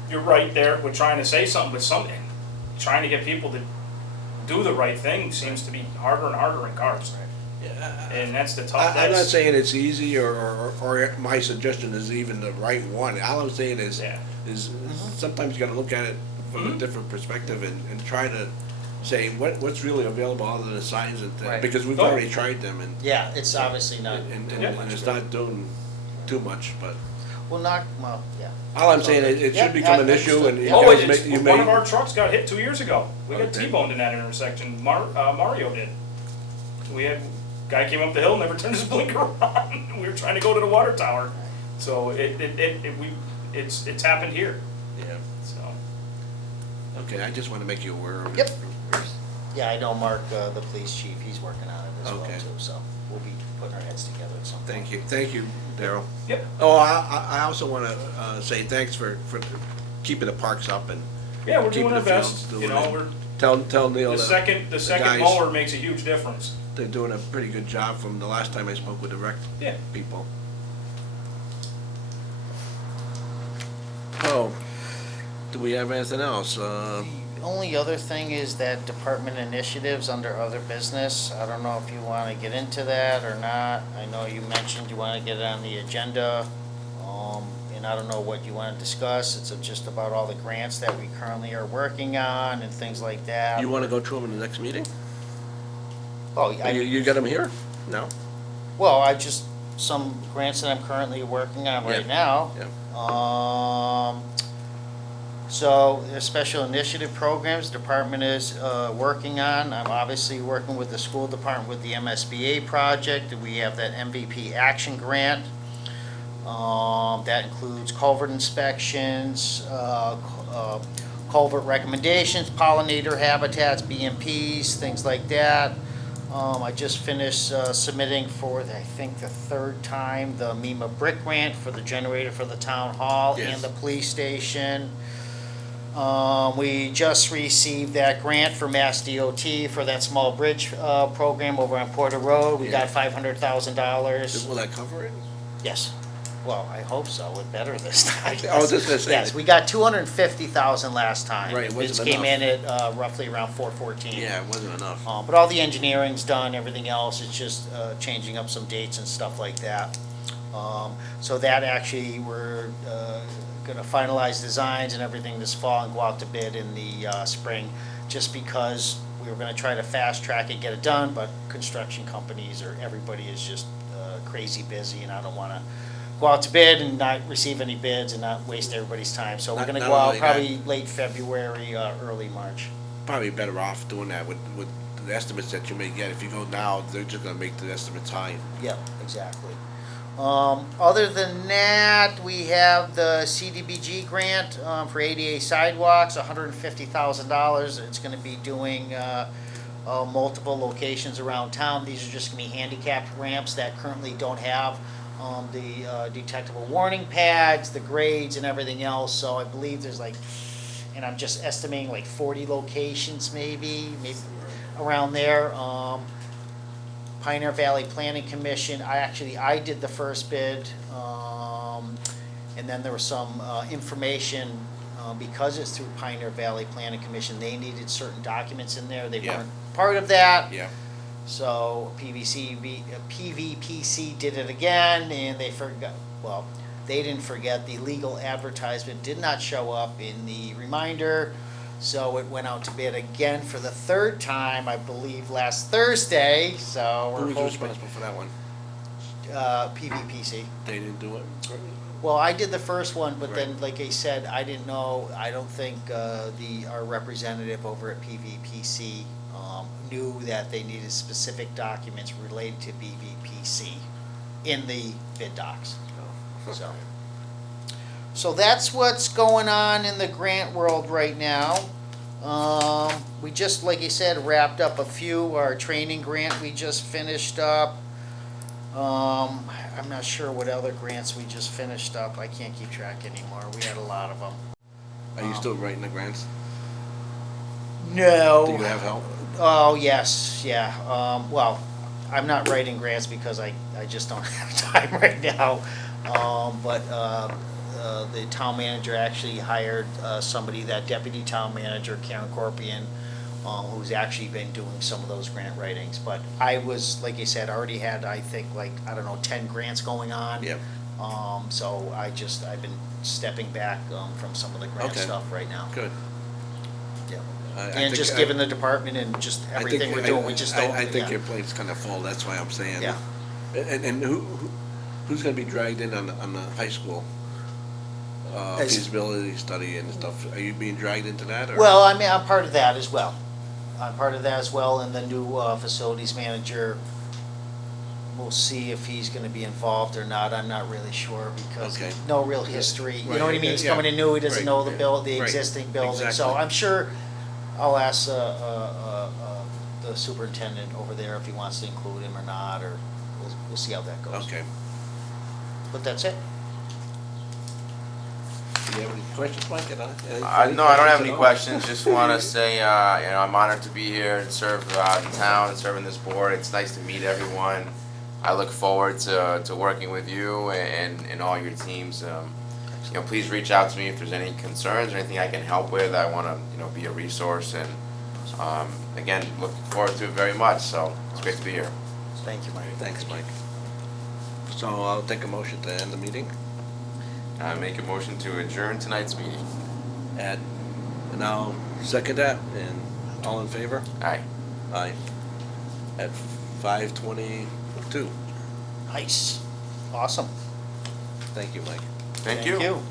you're right there with trying to say something, but trying to get people to do the right thing seems to be harder and harder in cars. And that's the tough, I'm not saying it's easy or my suggestion is even the right one. All I'm saying is, Yeah. sometimes you gotta look at it from a different perspective and try to say, what's really available other than the signs and, Right. because we've Oh. already tried them and, Yeah, it's obviously not, and it's not doing too much, but well, yeah. all I'm saying, it Yeah, should become an I issue and you understand. Oh, guys it's, one of our trucks got hit 2 years ago. We got Okay. T-boned in that intersection. Mario did. We had, guy came up the hill, never turned his blinker on. We were trying to go to the water tower. So it's happened here, Yeah, so. okay, I just wanna make you aware of it. Yep. Yeah, I know Mark, the police chief, he's working on it as well Okay. too, so we'll be putting our heads together at some point. Thank you, Daryl. Yep. Oh, I also wanna, say thanks for keeping the parks up and Yeah, we're keeping doing our the fields best, doing you know, it. we're, Tell Neil the that second guys- mower makes a huge difference. they're doing a pretty good job from the last time I spoke with the rec Yeah. people. Oh, do we have anything else? The only other thing is that department initiatives under other business. I don't know if you wanna get into that or not. I know you mentioned you wanna get it on the agenda. And I don't know what you wanna discuss. It's just about all the grants that we currently are working on and things like that. You wanna go through them in the next meeting? Oh, You got them here? No? well, some grants that I'm currently working on right Yeah. now. So there's special initiative programs the department is working on. I'm obviously working with the school department with the MSBA project. We have that MVP action grant. That includes culvert inspections, culvert recommendations, pollinator habitats, BMPs, things like that. I just finished submitting for, I think, the third time, the MEMA brick grant for the generator for the town hall Yes. and the police station. We just received that grant for Mass DOT for that small bridge program over on Porter Road. We got Yeah. $500,000. Will that cover it? Yes. Well, I hope so. It better this time. I was just gonna say. Yes, we got 250,000 last time. Right, it wasn't Bids came in enough. at roughly around 414. Yeah, it wasn't enough. But all the engineering's done, everything else, it's just changing up some dates and stuff like that. So that actually, we're gonna finalize designs and everything this fall and go out to bid in the spring, just because we were gonna try to fast track it, get it done, but construction companies or everybody is just crazy busy, and I don't wanna go out to bid and not receive any bids and not waste everybody's time. So we're Not- gonna not go out only that- probably late February, early March. Probably better off doing that with the estimates that you may get. If you go now, they're just gonna make the estimates high. Yep, exactly. Other than that, we have the CDBG grant, for ADA sidewalks, $150,000. It's gonna be doing, multiple locations around town. These are just gonna be handicapped ramps that currently don't have, the, detectable warning pads, the grades and everything else. So I believe there's like, and I'm just estimating like 40 locations maybe around there. Pioneer Valley Planning Commission, I did the first bid, and then there was some, information, because it's through Pioneer Valley Planning Commission, they needed certain documents in there, they Yeah. weren't part of that. Yeah. So PVPC did it again, and they forgot, well, they didn't forget, the legal advertisement did not show up in the reminder, so it went out to bid again for the third time, I believe, last Thursday, so Who we're was hoping, responsible for that one? PVPC. They didn't do it? Well, I did the first one, but then, Right. like I said, I didn't know, I don't think, our representative over at PVPC, knew that they needed specific documents related to PVPC in the bid docs, so. So that's what's going on in the grant world right now. We just, like I said, wrapped up a few, our training grant we just finished up. I'm not sure what other grants we just finished up, I can't keep track anymore, we had a lot of them. Are you still writing the grants? No. Do you have help? Oh, yes, yeah, well, I'm not writing grants because I just don't have time right now. But the town manager actually hired, somebody, that deputy town manager, Karen Corpian, who's actually been doing some of those grant writings. But I was, like I said, already had, I think, like, I don't know, 10 grants going on. Yep. So I've been stepping back, from some of the grant Okay. stuff right now. Good. Yeah. I And think just I- given the department and just I think- everything we're doing, we just don't. I think yeah. your plate's kind of full, that's why I'm saying. Yeah. And who's gonna be dragged in on the high school? As- Feasibility study and stuff, are you being dragged into that, or? Well, I mean, I'm part of that as well. I'm part of that as well, and the new facilities manager, we'll see if he's gonna be involved or not, I'm not really sure, because Okay. no real history, you know Right, what I mean? He's yeah, coming in new, he doesn't right, know the the right, existing building, so exactly. I'm sure I'll ask the superintendent over there if he wants to include him or not, or we'll see how that goes. Okay. But that's it. Do you have any questions, Mike? No, I don't have any questions, just wanna say, I'm honored to be here and serve the town and serving this board, it's nice to meet everyone. I look forward to working with you and all your teams. Please reach out to me if there's any concerns or anything I can help with, I wanna, be a resource, and, again, looking forward to it very much, so it's great to be here. Thank you, Mike. Thanks, Mike. So I'll take a motion to end the meeting I make a motion to adjourn tonight's meeting. and I'll second that, and all in favor? Aye. Aye. At 5:22. Nice, awesome. Thank you, Mike. Thank you.